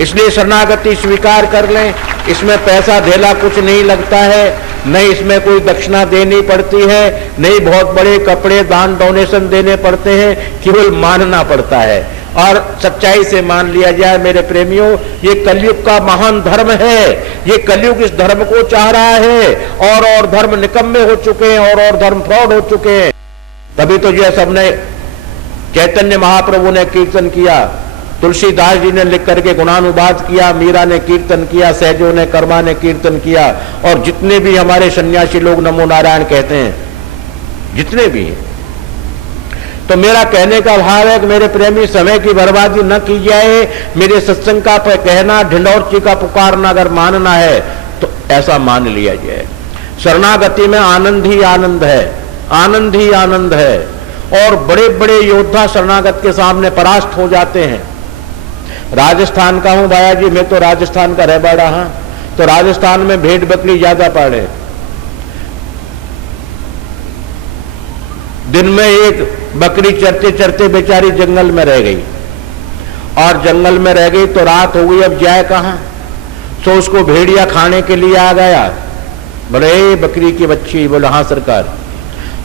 इसलिए शरणागति स्वीकार कर लें। इसमें पैसा धेला कुछ नहीं लगता है, नहीं इसमें कोई दक्षिणा देनी पड़ती है, नहीं बहुत बड़े कपड़े दान डोनेशन देने पड़ते हैं, केवल मानना पड़ता है और सच्चाई से मान लिया जाए। मेरे प्रेमियों, ये कलयुग का महान धर्म है। ये कलयुग इस धर्म को चाह रहा है, और धर्म निकम्मे हो चुके हैं, और धर्म फ्रॉड हो चुके हैं। तभी तो जो सबने चैतन्य महाप्रभु ने कीर्तन किया, तुलसीदास जी ने लिख करके गुणानुवाद किया, मीरा ने कीर्तन किया, सहजों ने कर्मा ने कीर्तन किया, और जितने भी हमारे सन्यासी लोग नमो नारायण कहते हैं, जितने भी हैं। तो मेरा कहने का भाव है कि मेरे प्रेमी, समय की बर्बादी न की जाए। मेरे सत्संग का कहना, ढिंडौरची का पुकारना अगर मानना है तो ऐसा मान लिया जाए। शरणागति में आनंद ही आनंद है, आनंद ही आनंद है। और बड़े बड़े योद्धा शरणागत के सामने परास्त हो जाते हैं। राजस्थान का हूं भाया जी, मैं तो राजस्थान का रह बड़ा हूं, तो राजस्थान में भेड़ बकरी ज्यादा पाड़े। दिन में एक बकरी चरते चरते बेचारी जंगल में रह गई, और जंगल में रह गई तो रात हो गई, अब जाए कहां? तो उसको भेड़िया खाने के लिए आ गया। बोले बकरी की बच्ची, बोले हाँ सरकार,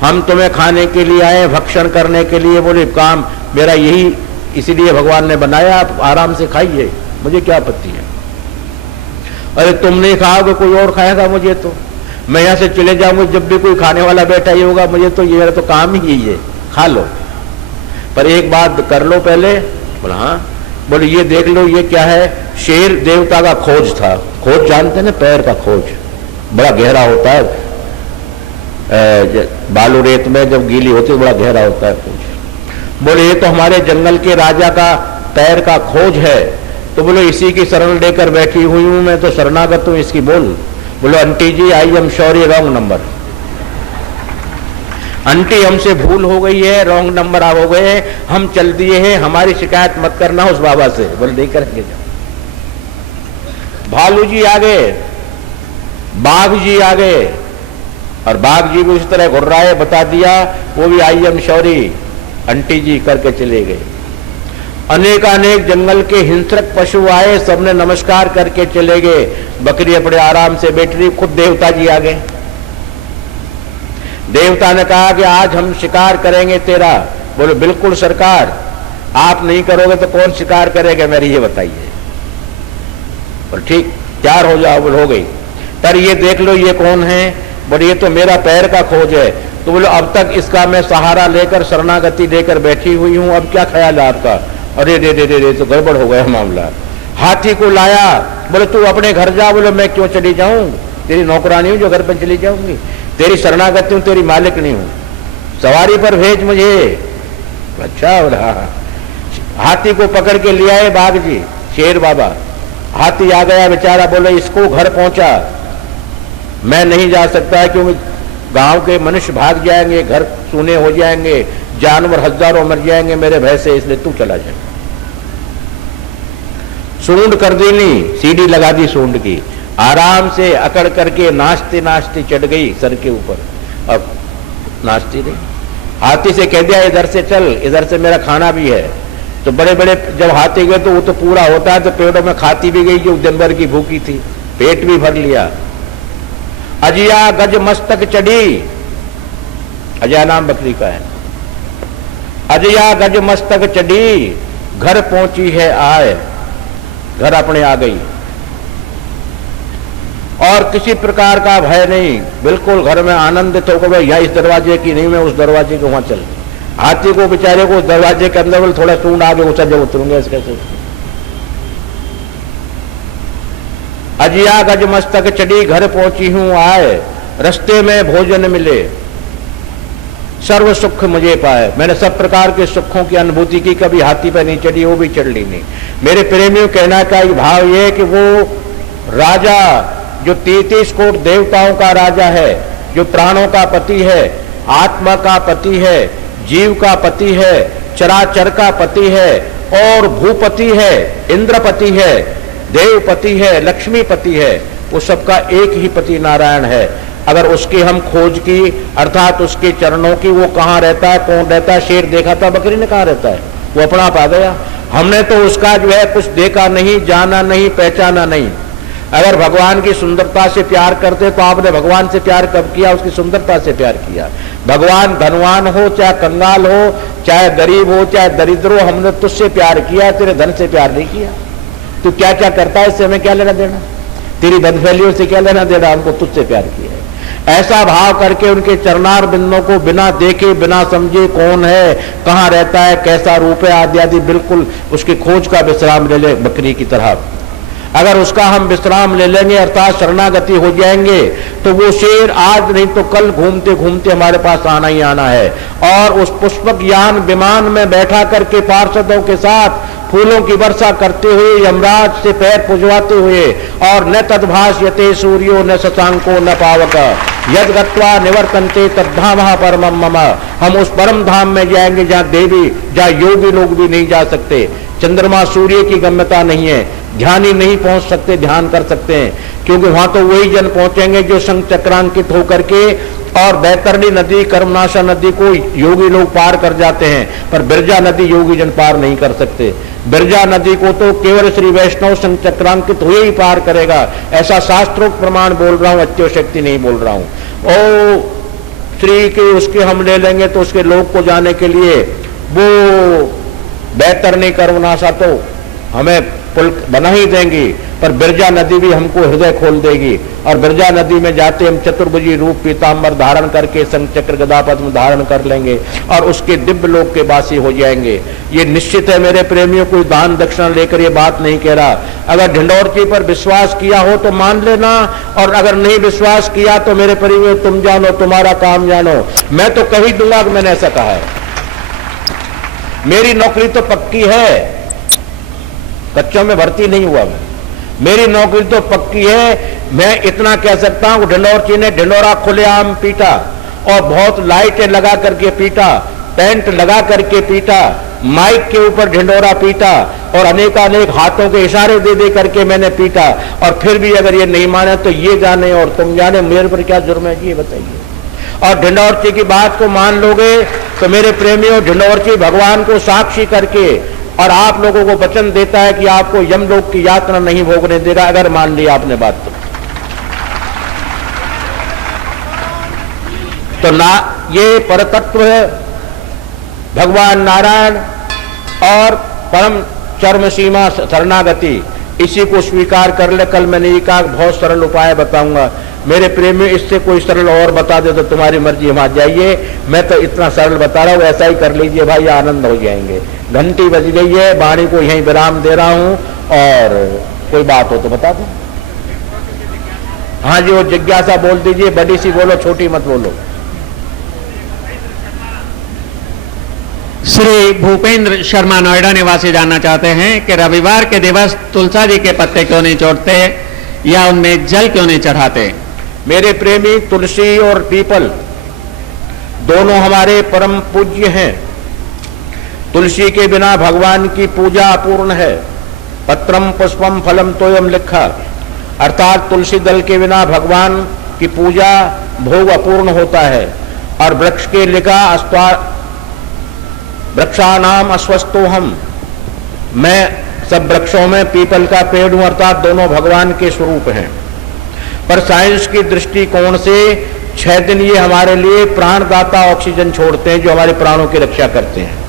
हम तुम्हें खाने के लिए आए, भक्षण करने के लिए। बोले काम मेरा यही, इसीलिए भगवान ने बनाया, आप आराम से खाइए, मुझे क्या आपत्ति है। अरे तुम नहीं खाओगे कोई और खाएगा, मुझे तो, मैं यहां से चले जाऊंगा, जब भी कोई खाने वाला बैठा ही होगा, मुझे तो ये तो काम ही यही है, खा लो, पर एक बात कर लो पहले। बोला हाँ। बोले ये देख लो, ये क्या है? शेर देवता का खोज था। खोज जानते हैं ना, पैर का खोज, बड़ा गहरा होता है, बालू रेत में जब गीली होती है बड़ा गहरा होता है खोज। बोले ये तो हमारे जंगल के राजा का पैर का खोज है। तो बोले इसी की शरण लेकर बैठी हुई हूं मैं, तो शरणागत हूं इसकी। बोले aunty ji, I am sorry, wrong number. Aunty हमसे भूल हो गई है, रॉन्ग नंबर आप हो गए, हम चल दिए हैं, हमारी शिकायत मत करना उस बाबा से। बोले नहीं करेंगे। जाओ। भालू जी आ गए, बाघ जी आ गए, और बाघ जी भी उस तरह घुर्राए, बता दिया, वो भी आई एम सॉरी आंटी जी करके चले गए। अनेकानेक जंगल के हिंसक पशु आए, सबने नमस्कार करके चले गए। बकरी अपने आराम से बैठ रही, खुद देवता जी आ गए। देवता ने कहा कि आज हम शिकार करेंगे तेरा। बोले बिल्कुल सरकार, आप नहीं करोगे तो कौन शिकार करेगा मेरी, ये बताइए। और ठीक, तैयार हो जाओ। बोले हो गई। पर ये देख लो, ये कौन है? बोले ये तो मेरा पैर का खोज है। तो बोले अब तक इसका मैं सहारा लेकर, शरणागति लेकर बैठी हुई हूं, अब क्या ख्याल है आपका? अरे रे रे रे रे, तो गड़बड़ हो गया मामला। हाथी को लाया। बोले तू अपने घर जा। बोले मैं क्यों चली जाऊं, तेरी नौकरानी हूं जो घर पर चली जाऊंगी, तेरी शरणागति हूं, तेरी मालिक नहीं हूं, सवारी पर भेज मुझे। अच्छा बोला। हाथी को पकड़ के ले आए बाघ जी, शेर बाबा। हाथी आ गया बेचारा। बोले इसको घर पहुंचा, मैं नहीं जा सकता क्योंकि गांव के मनुष्य भाग जाएंगे, घर सूने हो जाएंगे, जानवर हजारों मर जाएंगे मेरे भय से, इसलिए तू चला जाए। सूंड कर दी, नहीं सीढ़ी लगा दी सूंड की, आराम से अकड़ करके नाचते नाचते चढ़ गई सर के ऊपर। अब नाचती रही। हाथी से कह दिया इधर से चल, इधर से मेरा खाना भी है। तो बड़े बड़े जब हाथी गए तो वो तो पूरा होता है, तो पेड़ों में खाती भी गई जो दिन भर की भूखी थी, पेट भी भर लिया। अजिया गज मस्तक चढ़ी, अजया नाम बकरी का है। अजया गज मस्तक चढ़ी, घर पहुंची है आए, घर अपने आ गई, और किसी प्रकार का भय नहीं, बिल्कुल घर में आनंदित होकर भाई यहाँ इस दरवाजे की नहीं, मैं उस दरवाजे के वहां चल। हाथी को बेचारे को उस दरवाजे के अंदर बोले थोड़ा सूंड आगे ऊंचा जब उतरूंगा इसके से। अजिया गज मस्तक चढ़ी, घर पहुंची हूं आए, रस्ते में भोजन मिले, सर्व सुख मुझे पाए। मैंने सब प्रकार के सुखों की अनुभूति की, कभी हाथी पर नहीं चढ़ी, वो भी चढ़ ली नहीं। मेरे प्रेमियों कहना का भाव ये कि वो राजा जो 33 कोट देवताओं का राजा है, जो प्राणों का पति है, आत्मा का पति है, जीव का पति है, चराचर का पति है, और भूपति है, इंद्रपति है, देवपति है, लक्ष्मीपति है, वो सबका एक ही पति नारायण है। अगर उसकी हम खोज की, अर्थात उसके चरणों की, वो कहाँ रहता है, कौन रहता है? शेर देखा था, बकरी ने कहाँ रहता है? वो अपना पा गया। हमने तो उसका जो है कुछ देखा नहीं, जाना नहीं, पहचाना नहीं। अगर भगवान की सुंदरता से प्यार करते तो आपने भगवान से प्यार कब किया? उसकी सुंदरता से प्यार किया। भगवान धनवान हो चाहे कंगाल हो, चाहे गरीब हो चाहे दरिद्र हो, हमने तुझसे प्यार किया, तेरे धन से प्यार नहीं किया। तू क्या क्या करता है इससे हमें क्या लेना देना? तेरी बदफैलियों से क्या लेना देना? हमको तुझसे प्यार किया है। ऐसा भाव करके उनके चरणार बिंदों को बिना देखे बिना समझे कौन है, कहाँ रहता है, कैसा रूप है आदि आदि बिल्कुल उसकी खोज का विश्राम ले ले बकरी की तरह। अगर उसका हम विश्राम ले लेंगे अर्थात शरणागति हो जाएंगे तो वो शेर आज नहीं तो कल घूमते घूमते हमारे पास आना ही आना है। और उस पुष्पक यान विमान में बैठा करके पार्षदों के साथ फूलों की वर्षा करते हुए यमराज से पैर पुजवाते हुए और न तद्भाष्यते सूर्यो न शशांको न पावक यद गत्वा निवर्तन्ते तद्धामः परमं मम। हम उस परम धाम में जाएंगे जहाँ देवी जहाँ योगी लोग भी नहीं जा सकते। चंद्रमा सूर्य की गम्यता नहीं है, ध्यान ही नहीं पहुंच सकते, ध्यान कर सकते हैं क्योंकि वहां तो वही जन पहुंचेंगे जो संघ चक्रांकित होकर के और बैतरणी नदी कर्मनाशा नदी को योगी लोग पार कर जाते हैं, पर बिरजा नदी योगी जन पार नहीं कर सकते। बिरजा नदी को तो केवल श्री वैष्णव संघ चक्रांकित हुए ही पार करेगा, ऐसा शास्त्रोक्त प्रमाण बोल रहा हूं, अत्योशक्ति नहीं बोल रहा हूं। ओ श्री के उसके हम ले लेंगे तो उसके लोक को जाने के लिए वो बैतरणी कर्मनाशा तो हमें पुल बना ही देंगी, पर बिरजा नदी भी हमको हृदय खोल देगी और बिरजा नदी में जाते हम चतुर्भुजी रूप पीताम्बर धारण करके संघ चक्र गदा पद्म धारण कर लेंगे और उसके दिव्य लोक के वासी हो जाएंगे। ये निश्चित है मेरे प्रेमियों, कोई दान दक्षिणा लेकर ये बात नहीं कह रहा। अगर ढिंडोरची पर विश्वास किया हो तो मान लेना, और अगर नहीं विश्वास किया तो मेरे प्रेमियों तुम जानो, तुम्हारा काम जानो। मैं तो कह ही दूंगा कि मैंने ऐसा कहा है। मेरी नौकरी तो पक्की है, कच्चों में भर्ती नहीं हुआ मैं, मेरी नौकरी तो पक्की है। मैं इतना कह सकता हूं ढिंडोरची ने ढिंडोरा खुलेआम पीटा और बहुत लाइटें लगा करके पीटा, टेंट लगा करके पीटा, माइक के ऊपर ढिंडोरा पीटा और अनेकानेक हाथों के इशारे दे दे करके मैंने पीटा, और फिर भी अगर ये नहीं माने तो ये जाने और तुम जाने मेरे पर क्या जुर्म है ये बताइए। और ढिंडोरची की बात को मान लोगे तो मेरे प्रेमियों ढिंडोरची भगवान को साक्षी करके और आप लोगों को वचन देता है कि आपको यमलोक की यातना नहीं भोगने देगा, अगर मान लिया आपने बात तो ना ये परतत्व भगवान नारायण और परम चरम सीमा शरणागति, इसी को स्वीकार कर ले। कल मैंने ये कहा बहुत सरल उपाय बताऊंगा मेरे प्रेमी, इससे कोई सरल और बता दे तो तुम्हारी मर्जी, वहां जाइए। मैं तो इतना सरल बता रहा हूं, ऐसा ही कर लीजिए भाई, आनंद हो जाएंगे। घंटी बज गई है, वाणी को यहीं विराम दे रहा हूं, और कोई बात हो तो बता दो। हाँ जी, वो जिज्ञासा बोल दीजिए, बड़ी सी बोलो, छोटी मत बोलो। श्री भूपेंद्र शर्मा नोएडा निवासी जानना चाहते हैं कि रविवार के दिवस तुलसा जी के पत्ते क्यों नहीं छोड़ते या उनमें जल क्यों नहीं चढ़ाते। मेरे प्रेमी, तुलसी और पीपल दोनों हमारे परम पूज्य हैं। तुलसी के बिना भगवान की पूजा अपूर्ण है। पत्रम पुष्पम फलम तोयम लिखा, अर्थात तुलसी दल के बिना भगवान की पूजा भोग अपूर्ण होता है। और वृक्ष के लिखा वृक्षानाम अस्वस्थो हम, मैं सब वृक्षों में पीपल का पेड़ हूं, अर्थात दोनों भगवान के स्वरूप हैं। पर साइंस की दृष्टिकोण से 6 दिन ये हमारे लिए प्राणदाता ऑक्सीजन छोड़ते हैं, जो हमारे प्राणों की रक्षा करते हैं।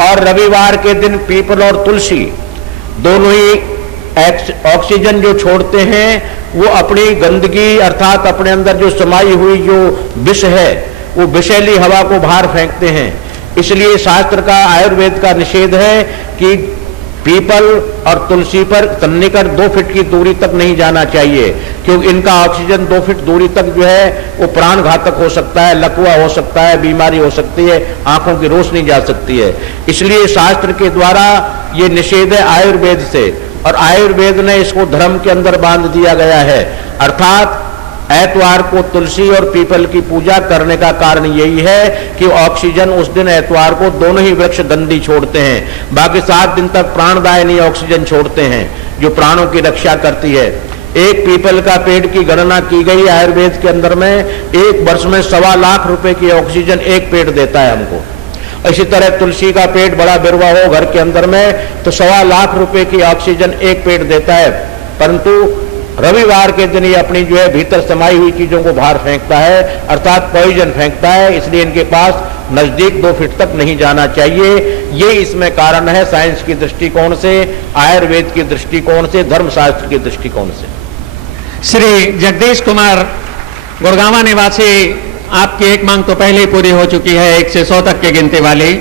और रविवार के दिन पीपल और तुलसी दोनों ही ऑक्सीजन जो छोड़ते हैं वो अपनी गंदगी अर्थात अपने अंदर जो समाई हुई जो विष है वो विषैली हवा को बाहर फेंकते हैं। इसलिए शास्त्र का आयुर्वेद का निषेध है कि पीपल और तुलसी पर सन्निकट 2 फीट की दूरी तक नहीं जाना चाहिए, क्योंकि इनका ऑक्सीजन 2 फीट दूरी तक जो है वो प्राण घातक हो सकता है, लकवा हो सकता है, बीमारी हो सकती है, आंखों की रोशनी जा सकती है। इसलिए शास्त्र के द्वारा ये निषेध है आयुर्वेद से, और आयुर्वेद ने इसको धर्म के अंदर बांध दिया गया है। अर्थात एतवार को तुलसी और पीपल की पूजा करने का कारण यही है कि ऑक्सीजन उस दिन एतवार को दोनों ही वृक्ष गंदी छोड़ते हैं, बाकी 7 दिन तक प्राणदायिनी ऑक्सीजन छोड़ते हैं जो प्राणों की रक्षा करती है। एक पीपल का पेड़ की गणना की गई आयुर्वेद के अंदर में, 1 वर्ष में 1.25 लाख रुपए की ऑक्सीजन एक पेड़ देता है हमको। इसी तरह तुलसी का पेड़ बड़ा बिरवा हो घर के अंदर में तो 1.25 लाख रुपए की ऑक्सीजन एक पेड़ देता है। परंतु रविवार के दिन ये अपनी जो है भीतर समाई हुई चीजों को बाहर फेंकता है, अर्थात पॉइजन फेंकता है, इसलिए इनके पास नजदीक 2 फीट तक नहीं जाना चाहिए। ये इसमें कारण है साइंस की दृष्टिकोण से, आयुर्वेद की दृष्टिकोण से, धर्मशास्त्र के दृष्टिकोण से। श्री जगदीश कुमार गुड़गांवा निवासी आपकी एक मांग तो पहले ही पूरी हो चुकी है, 1 से 100 तक की गिनती वाली।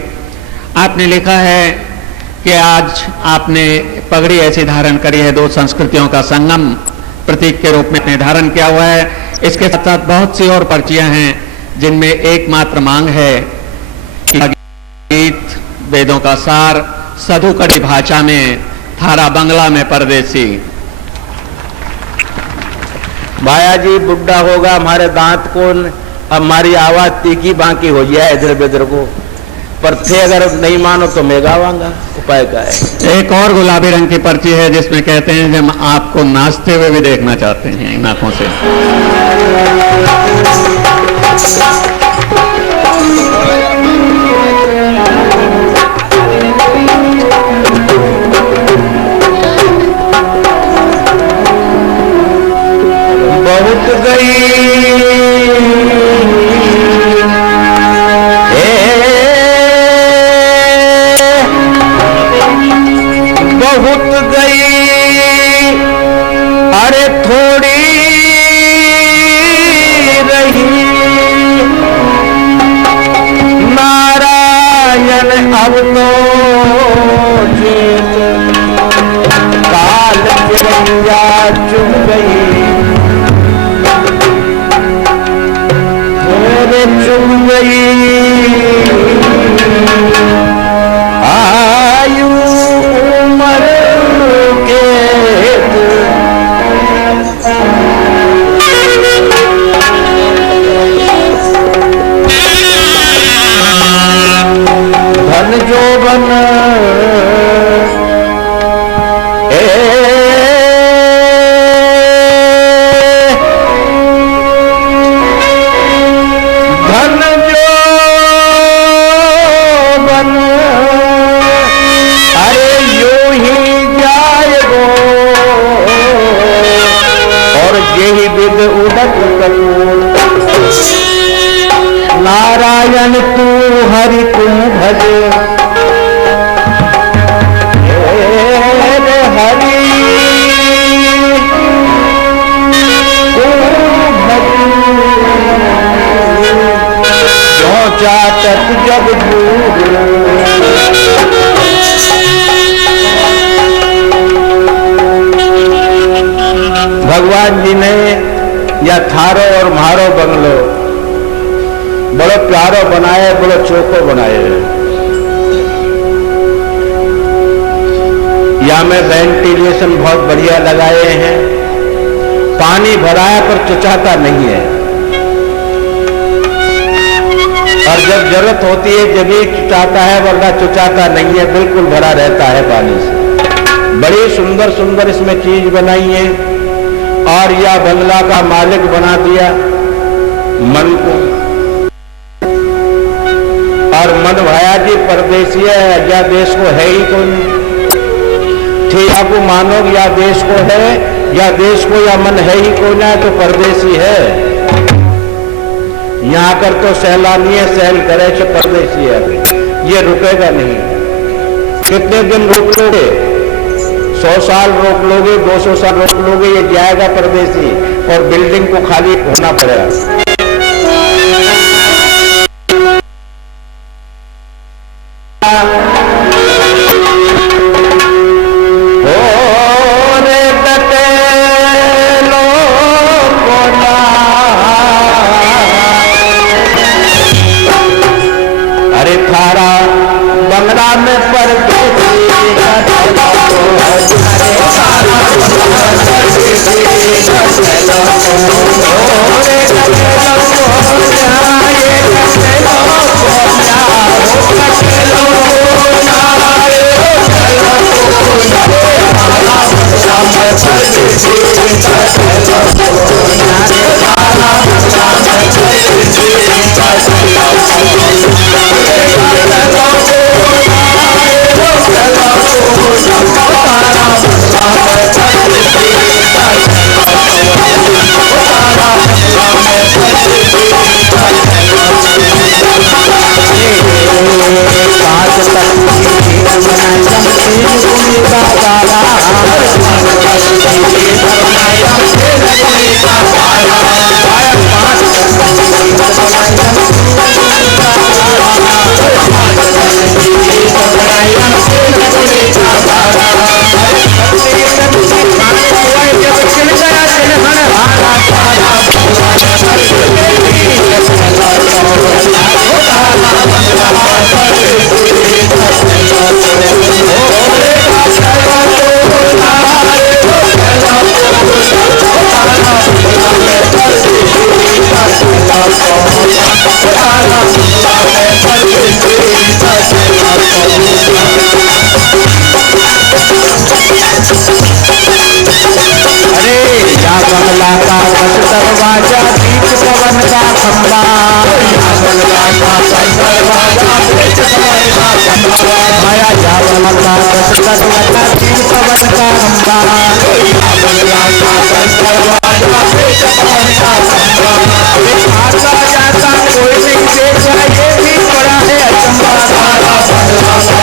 आपने लिखा है कि आज आपने पगड़ी ऐसी धारण करी है, दो संस्कृतियों का संगम प्रतीक के रूप में आपने धारण किया हुआ है। इसके साथ साथ बहुत सी और पर्चियां हैं जिनमें एकमात्र मांग है कि गीत वेदों का सार साधु कड़ी भाषा में थारा बंगला में परदेसी। भाया जी बुढ़ा होगा, हमारे दांत को हमारी आवाज तीखी बाकी हो जाए इधर बेधर को, पर थे अगर नहीं मानो तो मैं गावांगा। उपाय क्या है? एक और गुलाबी रंग की पर्ची है जिसमें कहते हैं कि हम आपको नाचते हुए भी देखना चाहते हैं इन आंखों से। बहुत गई बहुत गई, अरे थोड़ी रही, नारायण अब तो जीत काल चिड़िया चुग गई, थोड़े चुग गई आयु उम्र के, धन जोबन धन जोबन अरे यूं ही जाएगो, और यही विद उदक कपूर, नारायण तू हरि तुम भज, हरि क्यों चाटत जब दूर, भगवान जी ने या थारो और म्हारो बंगलो बड़ो प्यारो बनाए, बड़ो चोखो बनाए। या में वेंटिलेशन बहुत बढ़िया लगाए हैं, पानी भराया पर चुचाता नहीं है, और जब जरूरत होती है जब ही चुचाता है, वरना चुचाता नहीं है, बिल्कुल भरा रहता है पानी से। बड़ी सुंदर सुंदर इसमें चीज बनाई है, और यह बंगला का मालिक बना दिया मन को। और मन भाया जी परदेसी है, या देश को है ही कौन, ठीक आपको मानो या देश को है या देश को या मन है ही कौन है, तो परदेसी है। यहाँ कर तो सैलानी है, सैल करे तो परदेसी है, ये रुकेगा नहीं। कितने दिन रोक लोगे? 100 साल रोक लोगे, 200 साल रोक लोगे, ये जाएगा परदेसी, और बिल्डिंग को खाली होना पड़ेगा। अरे थारा बंगला में पर माया जावला का लगा तीर पवन का खंबा आता जाता कोई नहीं देखा ये भी बड़ा है अचंबा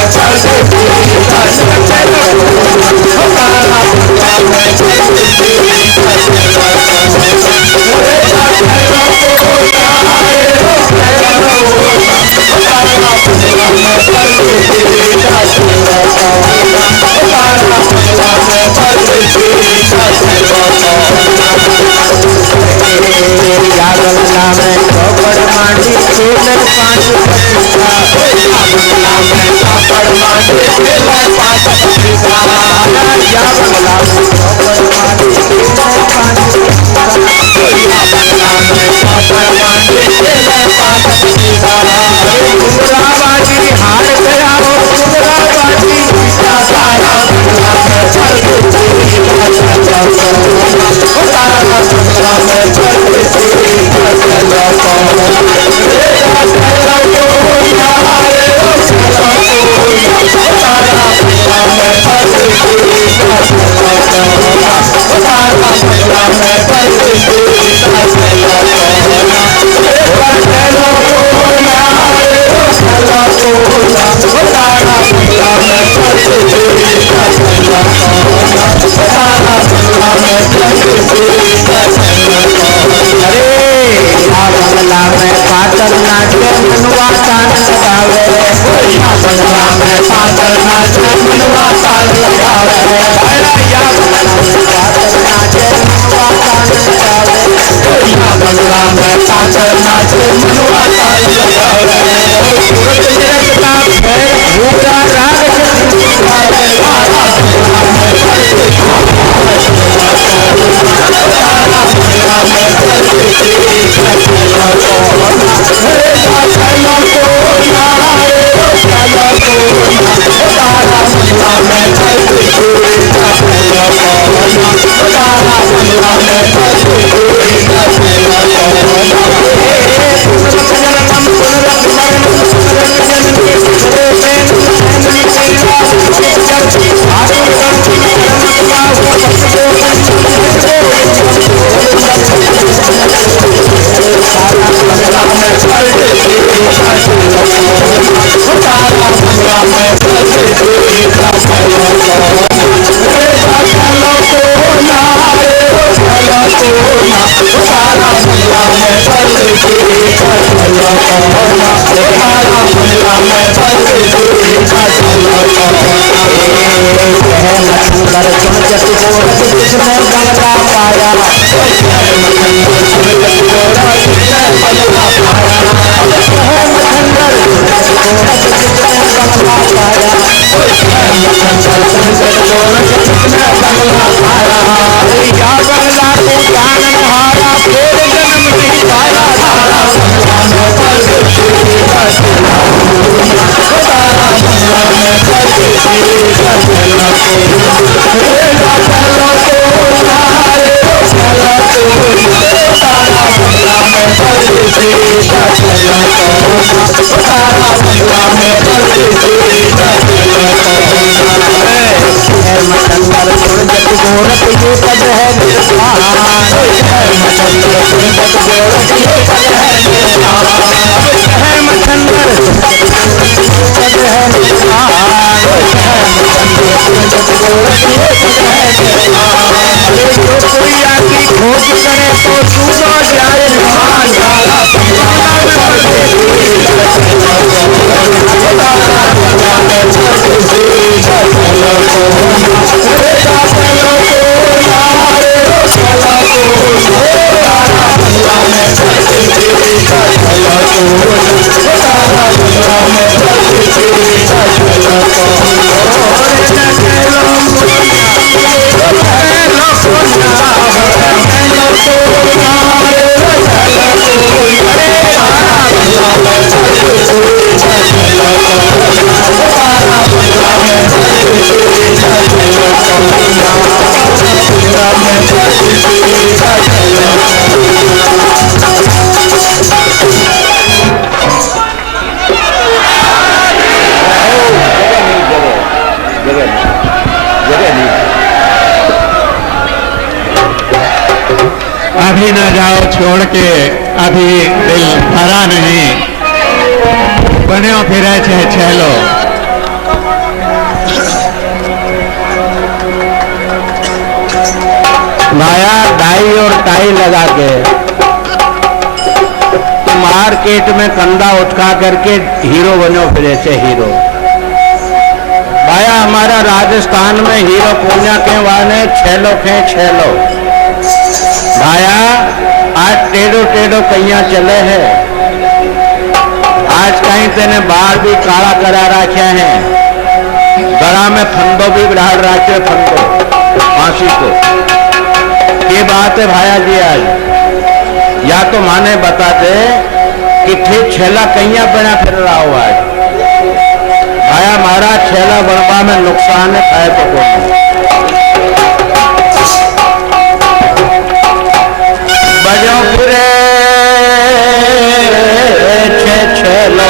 कभी न जाओ छोड़ के, अभी दिल भरा नहीं, बन्यो फिरे छे छेलो। माया डाई और टाई लगा के मार्केट में कंधा उठा करके हीरो बनो फिरे से हीरो। भाया हमारा राजस्थान में हीरो पूजा के वाले छेलो खे छेलो। भाया आज टेढ़ो टेढ़ो कैया चले हैं, आज कहीं तेने बाल भी काला करा रखे हैं, गला में फंदो भी बढ़ा रखे, फंदो फांसी को। ये बात है भाया जी, आज या तो माने बता दे कि ठीक छेला कैया बना फिर रहा हो आज। भाया मारा छेला बनवा में नुकसान है, खाए तो कौन। बजो फिरे छे छेलो,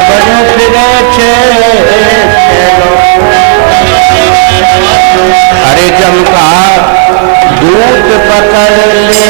बजो फिरे छे छेलो। अरे जमका दूध पकड़ ले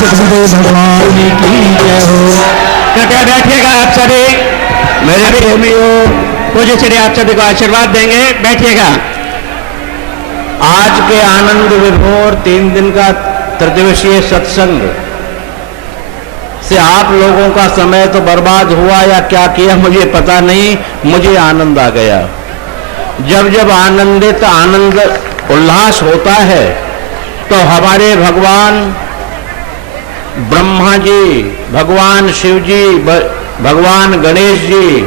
भगवान की जय हो। कृपया बैठिएगा आप सभी, मेरे प्रेमियों पूज्य श्री आप सभी को आशीर्वाद देंगे, बैठिएगा। आज के आनंद विभोर 3 दिन का त्रिदिवसीय सत्संग से आप लोगों का समय तो बर्बाद हुआ या क्या किया मुझे पता नहीं, मुझे आनंद आ गया। जब जब आनंदित आनंद उल्लास होता है तो हमारे भगवान ब्रह्मा जी, भगवान शिव जी, भगवान गणेश जी,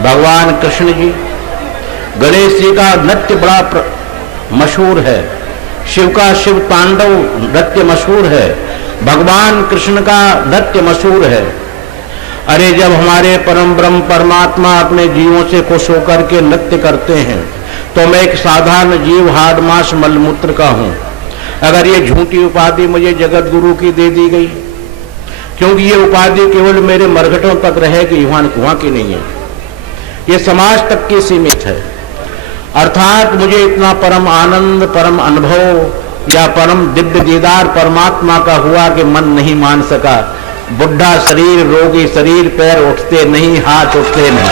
भगवान कृष्ण जी, गणेश जी का नृत्य बड़ा मशहूर है, शिव का शिव तांडव नृत्य मशहूर है, भगवान कृष्ण का नृत्य मशहूर है। अरे जब हमारे परम ब्रह्म परमात्मा अपने जीवों से खुश होकर के नृत्य करते हैं तो मैं एक साधारण जीव हाड़ मांस मलमूत्र का हूं। अगर ये झूठी उपाधि मुझे जगत गुरु की दे दी गई, क्योंकि ये उपाधि केवल मेरे मरघटों तक रहेगी, वहां की नहीं है, ये समाज तक की सीमित है। अर्थात मुझे इतना परम आनंद, परम अनुभव या परम दिव्य दीदार परमात्मा का हुआ कि मन नहीं मान सका। बुढ़ा शरीर, रोगी शरीर, पैर उठते नहीं, हाथ उठते नहीं,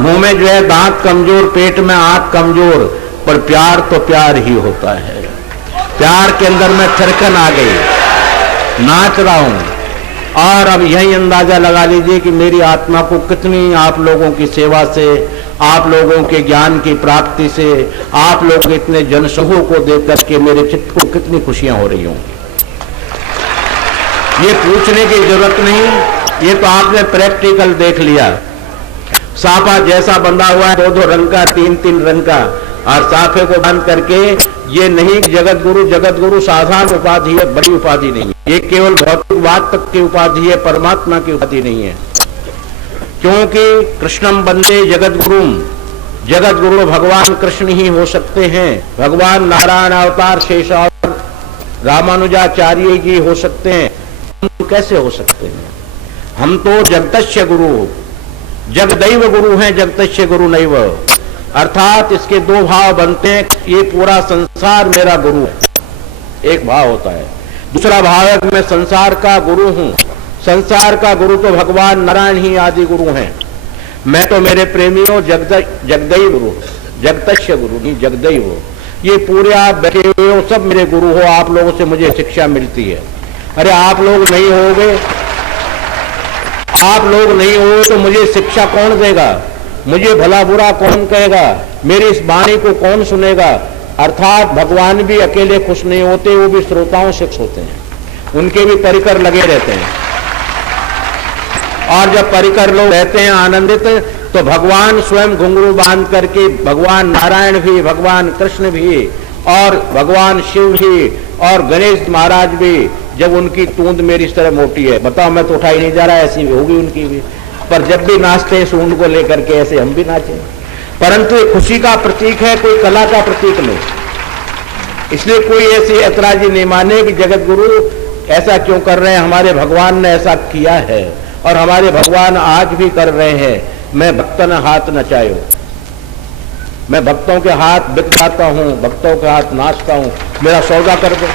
मुंह में जो है दांत कमजोर, पेट में आंख कमजोर, पर प्यार तो प्यार ही होता है। प्यार के अंदर मैं थिरकन आ गई, नाच रहा हूं। और अब यही अंदाजा लगा लीजिए कि मेरी आत्मा को कितनी आप लोगों की सेवा से, आप लोगों के ज्ञान की प्राप्ति से, आप लोग इतने जनसमूह को देख करके मेरे चित्त को कितनी खुशियां हो रही हों। ये पूछने की जरूरत नहीं, ये तो आपने प्रैक्टिकल देख लिया। साफा जैसा बंधा हुआ है, 2-2 रंग का, 3-3 रंग का, और साफे को बांध करके, ये नहीं जगत गुरु साधारण उपाधि है, बड़ी उपाधि नहीं है। ये केवल भौतिकवाद तक की उपाधि है, परमात्मा की उपाधि नहीं है। क्योंकि कृष्णम बंदे जगत गुरु भगवान कृष्ण ही हो सकते हैं। भगवान नारायण अवतार शेष और रामानुजाचार्य जी हो सकते हैं, हम कैसे हो सकते हैं? हम तो जगतस्य गुरु, जगदैव गुरु हैं, जगतस्य गुरु नैव। अर्थात इसके 2 भाव बनते हैं, ये पूरा संसार मेरा गुरु है, एक भाव होता है। दूसरा भाव है कि मैं संसार का गुरु हूं। संसार का गुरु तो भगवान नारायण ही आदि गुरु हैं। मैं तो मेरे प्रेमियों जगदैव गुरु, जगतस्य गुरु नहीं, जगदैव। ये पूरे आप बैठे हुए हो, सब मेरे गुरु हो, आप लोगों से मुझे शिक्षा मिलती है। अरे आप लोग नहीं होगे, आप लोग नहीं हो तो मुझे शिक्षा कौन देगा? मुझे भला बुरा कौन कहेगा? मेरी इस वाणी को कौन सुनेगा? अर्थात भगवान भी अकेले खुश नहीं होते, वो भी श्रोताओं से खुश होते हैं, उनके भी परिकर लगे रहते हैं। और जब परिकर लोग रहते हैं आनंदित, तो भगवान स्वयं घुंघरू बांध करके, भगवान नारायण भी, भगवान कृष्ण भी, और भगवान शिव भी, और गणेश महाराज भी, जब उनकी तूंद मेरी इस तरह मोटी है, बताओ मैं तो उठाई नहीं जा रहा, ऐसी भी होगी उनकी भी, पर जब भी नाचते हैं सूंड को लेकर के, ऐसे हम भी नाचें। परंतु ये खुशी का प्रतीक है, कोई कला का प्रतीक नहीं। इसलिए कोई ऐसी ऐतराजी नहीं माने कि जगत गुरु ऐसा क्यों कर रहे हैं, हमारे भगवान ने ऐसा किया है और हमारे भगवान आज भी कर रहे हैं। मैं भक्तन हाथ नचायो, मैं भक्तों के हाथ बिक जाता हूं, भक्तों के हाथ नाचता हूं, मेरा सौदा कर दो।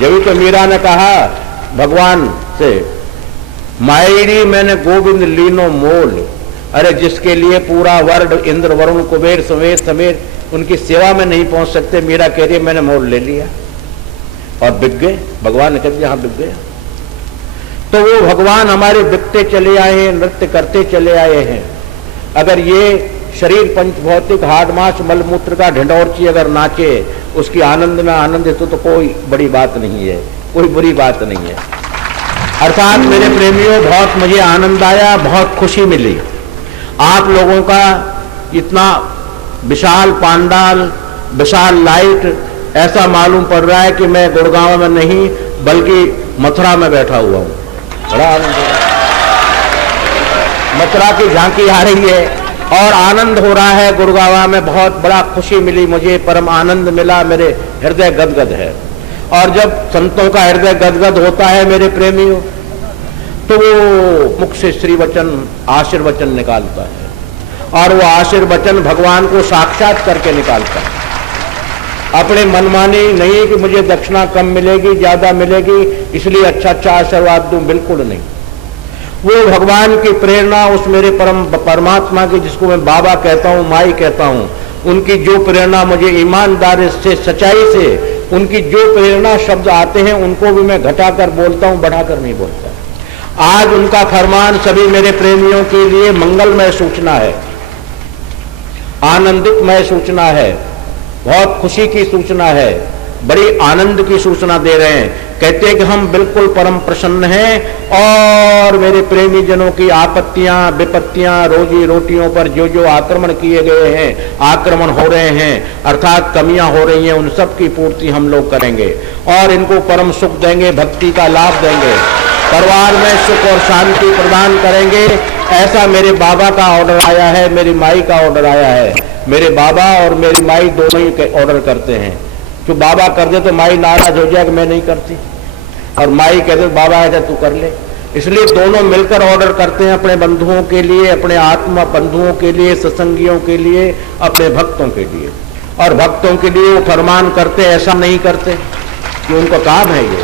जब तो मीरा ने कहा भगवान से, मायरी मैंने गोविंद लीनो मोल। अरे जिसके लिए पूरा वर्ड इंद्र वरुण कुबेर समेत उनकी सेवा में नहीं पहुंच सकते, मीरा कह रही है मैंने मोल ले लिया और बिक गए। भगवान ने कह दिया हाँ बिक गए। तो वो भगवान हमारे बिकते चले आए हैं, नृत्य करते चले आए हैं। अगर ये शरीर पंचभौतिक हाड मांस मलमूत्र का ढिंढोरची अगर नाचे, उसकी आनंद में आनंदित तो कोई बड़ी बात नहीं है, कोई बुरी बात नहीं है। अर्थात मेरे प्रेमियों, बहुत मुझे आनंद आया, बहुत खुशी मिली। आप लोगों का इतना विशाल पांडाल, विशाल लाइट, ऐसा मालूम पड़ रहा है कि मैं गुड़गांव में नहीं बल्कि मथुरा में बैठा हुआ हूं। बड़ा आनंद हो रहा है, मथुरा की झांकी आ रही है और आनंद हो रहा है। गुड़गांव में बहुत बड़ा खुशी मिली मुझे, परम आनंद मिला, मेरे हृदय गदगद है। और जब संतों का हृदय गदगद होता है मेरे प्रेमियों, तो वो मुख से श्री वचन आशीर्वचन निकालता है, और वो आशीर्वचन भगवान को साक्षात करके निकालता है। अपने मनमानी नहीं कि मुझे दक्षिणा कम मिलेगी, ज्यादा मिलेगी, इसलिए अच्छा आशीर्वाद दूं, बिल्कुल नहीं। वो भगवान की प्रेरणा, उस मेरे परमात्मा की, जिसको मैं बाबा कहता हूं, माई कहता हूं, उनकी जो प्रेरणा मुझे ईमानदारी से, सच्चाई से, उनकी जो प्रेरणा शब्द आते हैं उनको भी मैं घटाकर बोलता हूं, बढ़ाकर नहीं बोलता। आज उनका फरमान सभी मेरे प्रेमियों के लिए मंगलमय सूचना है, आनंदितमय सूचना है, बहुत खुशी की सूचना है, बड़ी आनंद की सूचना दे रहे हैं। कहते हैं कि हम बिल्कुल परम प्रसन्न हैं और मेरे प्रेमी जनों की आपत्तियां विपत्तियां, रोजी रोटियों पर जो जो आक्रमण किए गए हैं, आक्रमण हो रहे हैं, अर्थात कमियां हो रही हैं, उन सब की पूर्ति हम लोग करेंगे और इनको परम सुख देंगे, भक्ति का लाभ देंगे, परिवार में सुख और शांति प्रदान करेंगे। ऐसा मेरे बाबा का ऑर्डर आया है, मेरी माई का ऑर्डर आया है। मेरे बाबा और मेरी माई दोनों ही ऑर्डर करते हैं। जो बाबा कर दे तो माई नाराज हो जाए कि मैं नहीं करती, और माई कहते बाबा ऐसा तू कर ले। इसलिए दोनों मिलकर ऑर्डर करते हैं अपने बंधुओं के लिए, अपने आत्मा बंधुओं के लिए, सत्संगियों के लिए, अपने भक्तों के लिए। और भक्तों के लिए वो फरमान करते, ऐसा नहीं करते कि उनका काम है ये।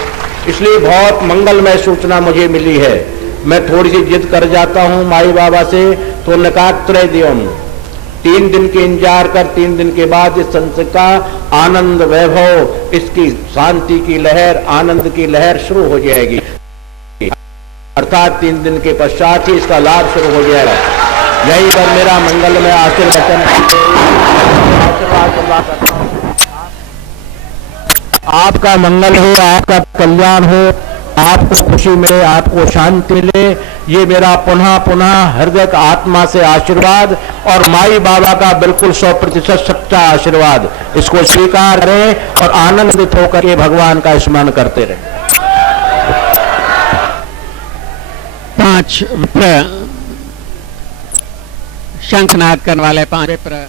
इसलिए बहुत मंगलमय सूचना मुझे मिली है। मैं थोड़ी सी जिद कर जाता हूं माई बाबा से, तो निकात्रय दियोम, 3 दिन के इंतजार कर, 3 दिन के बाद इस संसद का आनंद वैभव, इसकी शांति की लहर, आनंद की लहर शुरू हो जाएगी। अर्थात 3 दिन के पश्चात ही इसका लाभ शुरू हो जाएगा। यही पर मेरा मंगलमय आशीर्वचन, आपका मंगल हो, आपका कल्याण हो, आपको खुशी मिले, आपको शांति मिले, ये मेरा पुनः पुनः हृदय का आत्मा से आशीर्वाद और माई बाबा का बिल्कुल 100% सच्चा आशीर्वाद, इसको स्वीकार करें और आनंदित होकर के भगवान का स्मरण करते रहें। 5 विप्र शंखनाद करने वाले 5 विप्र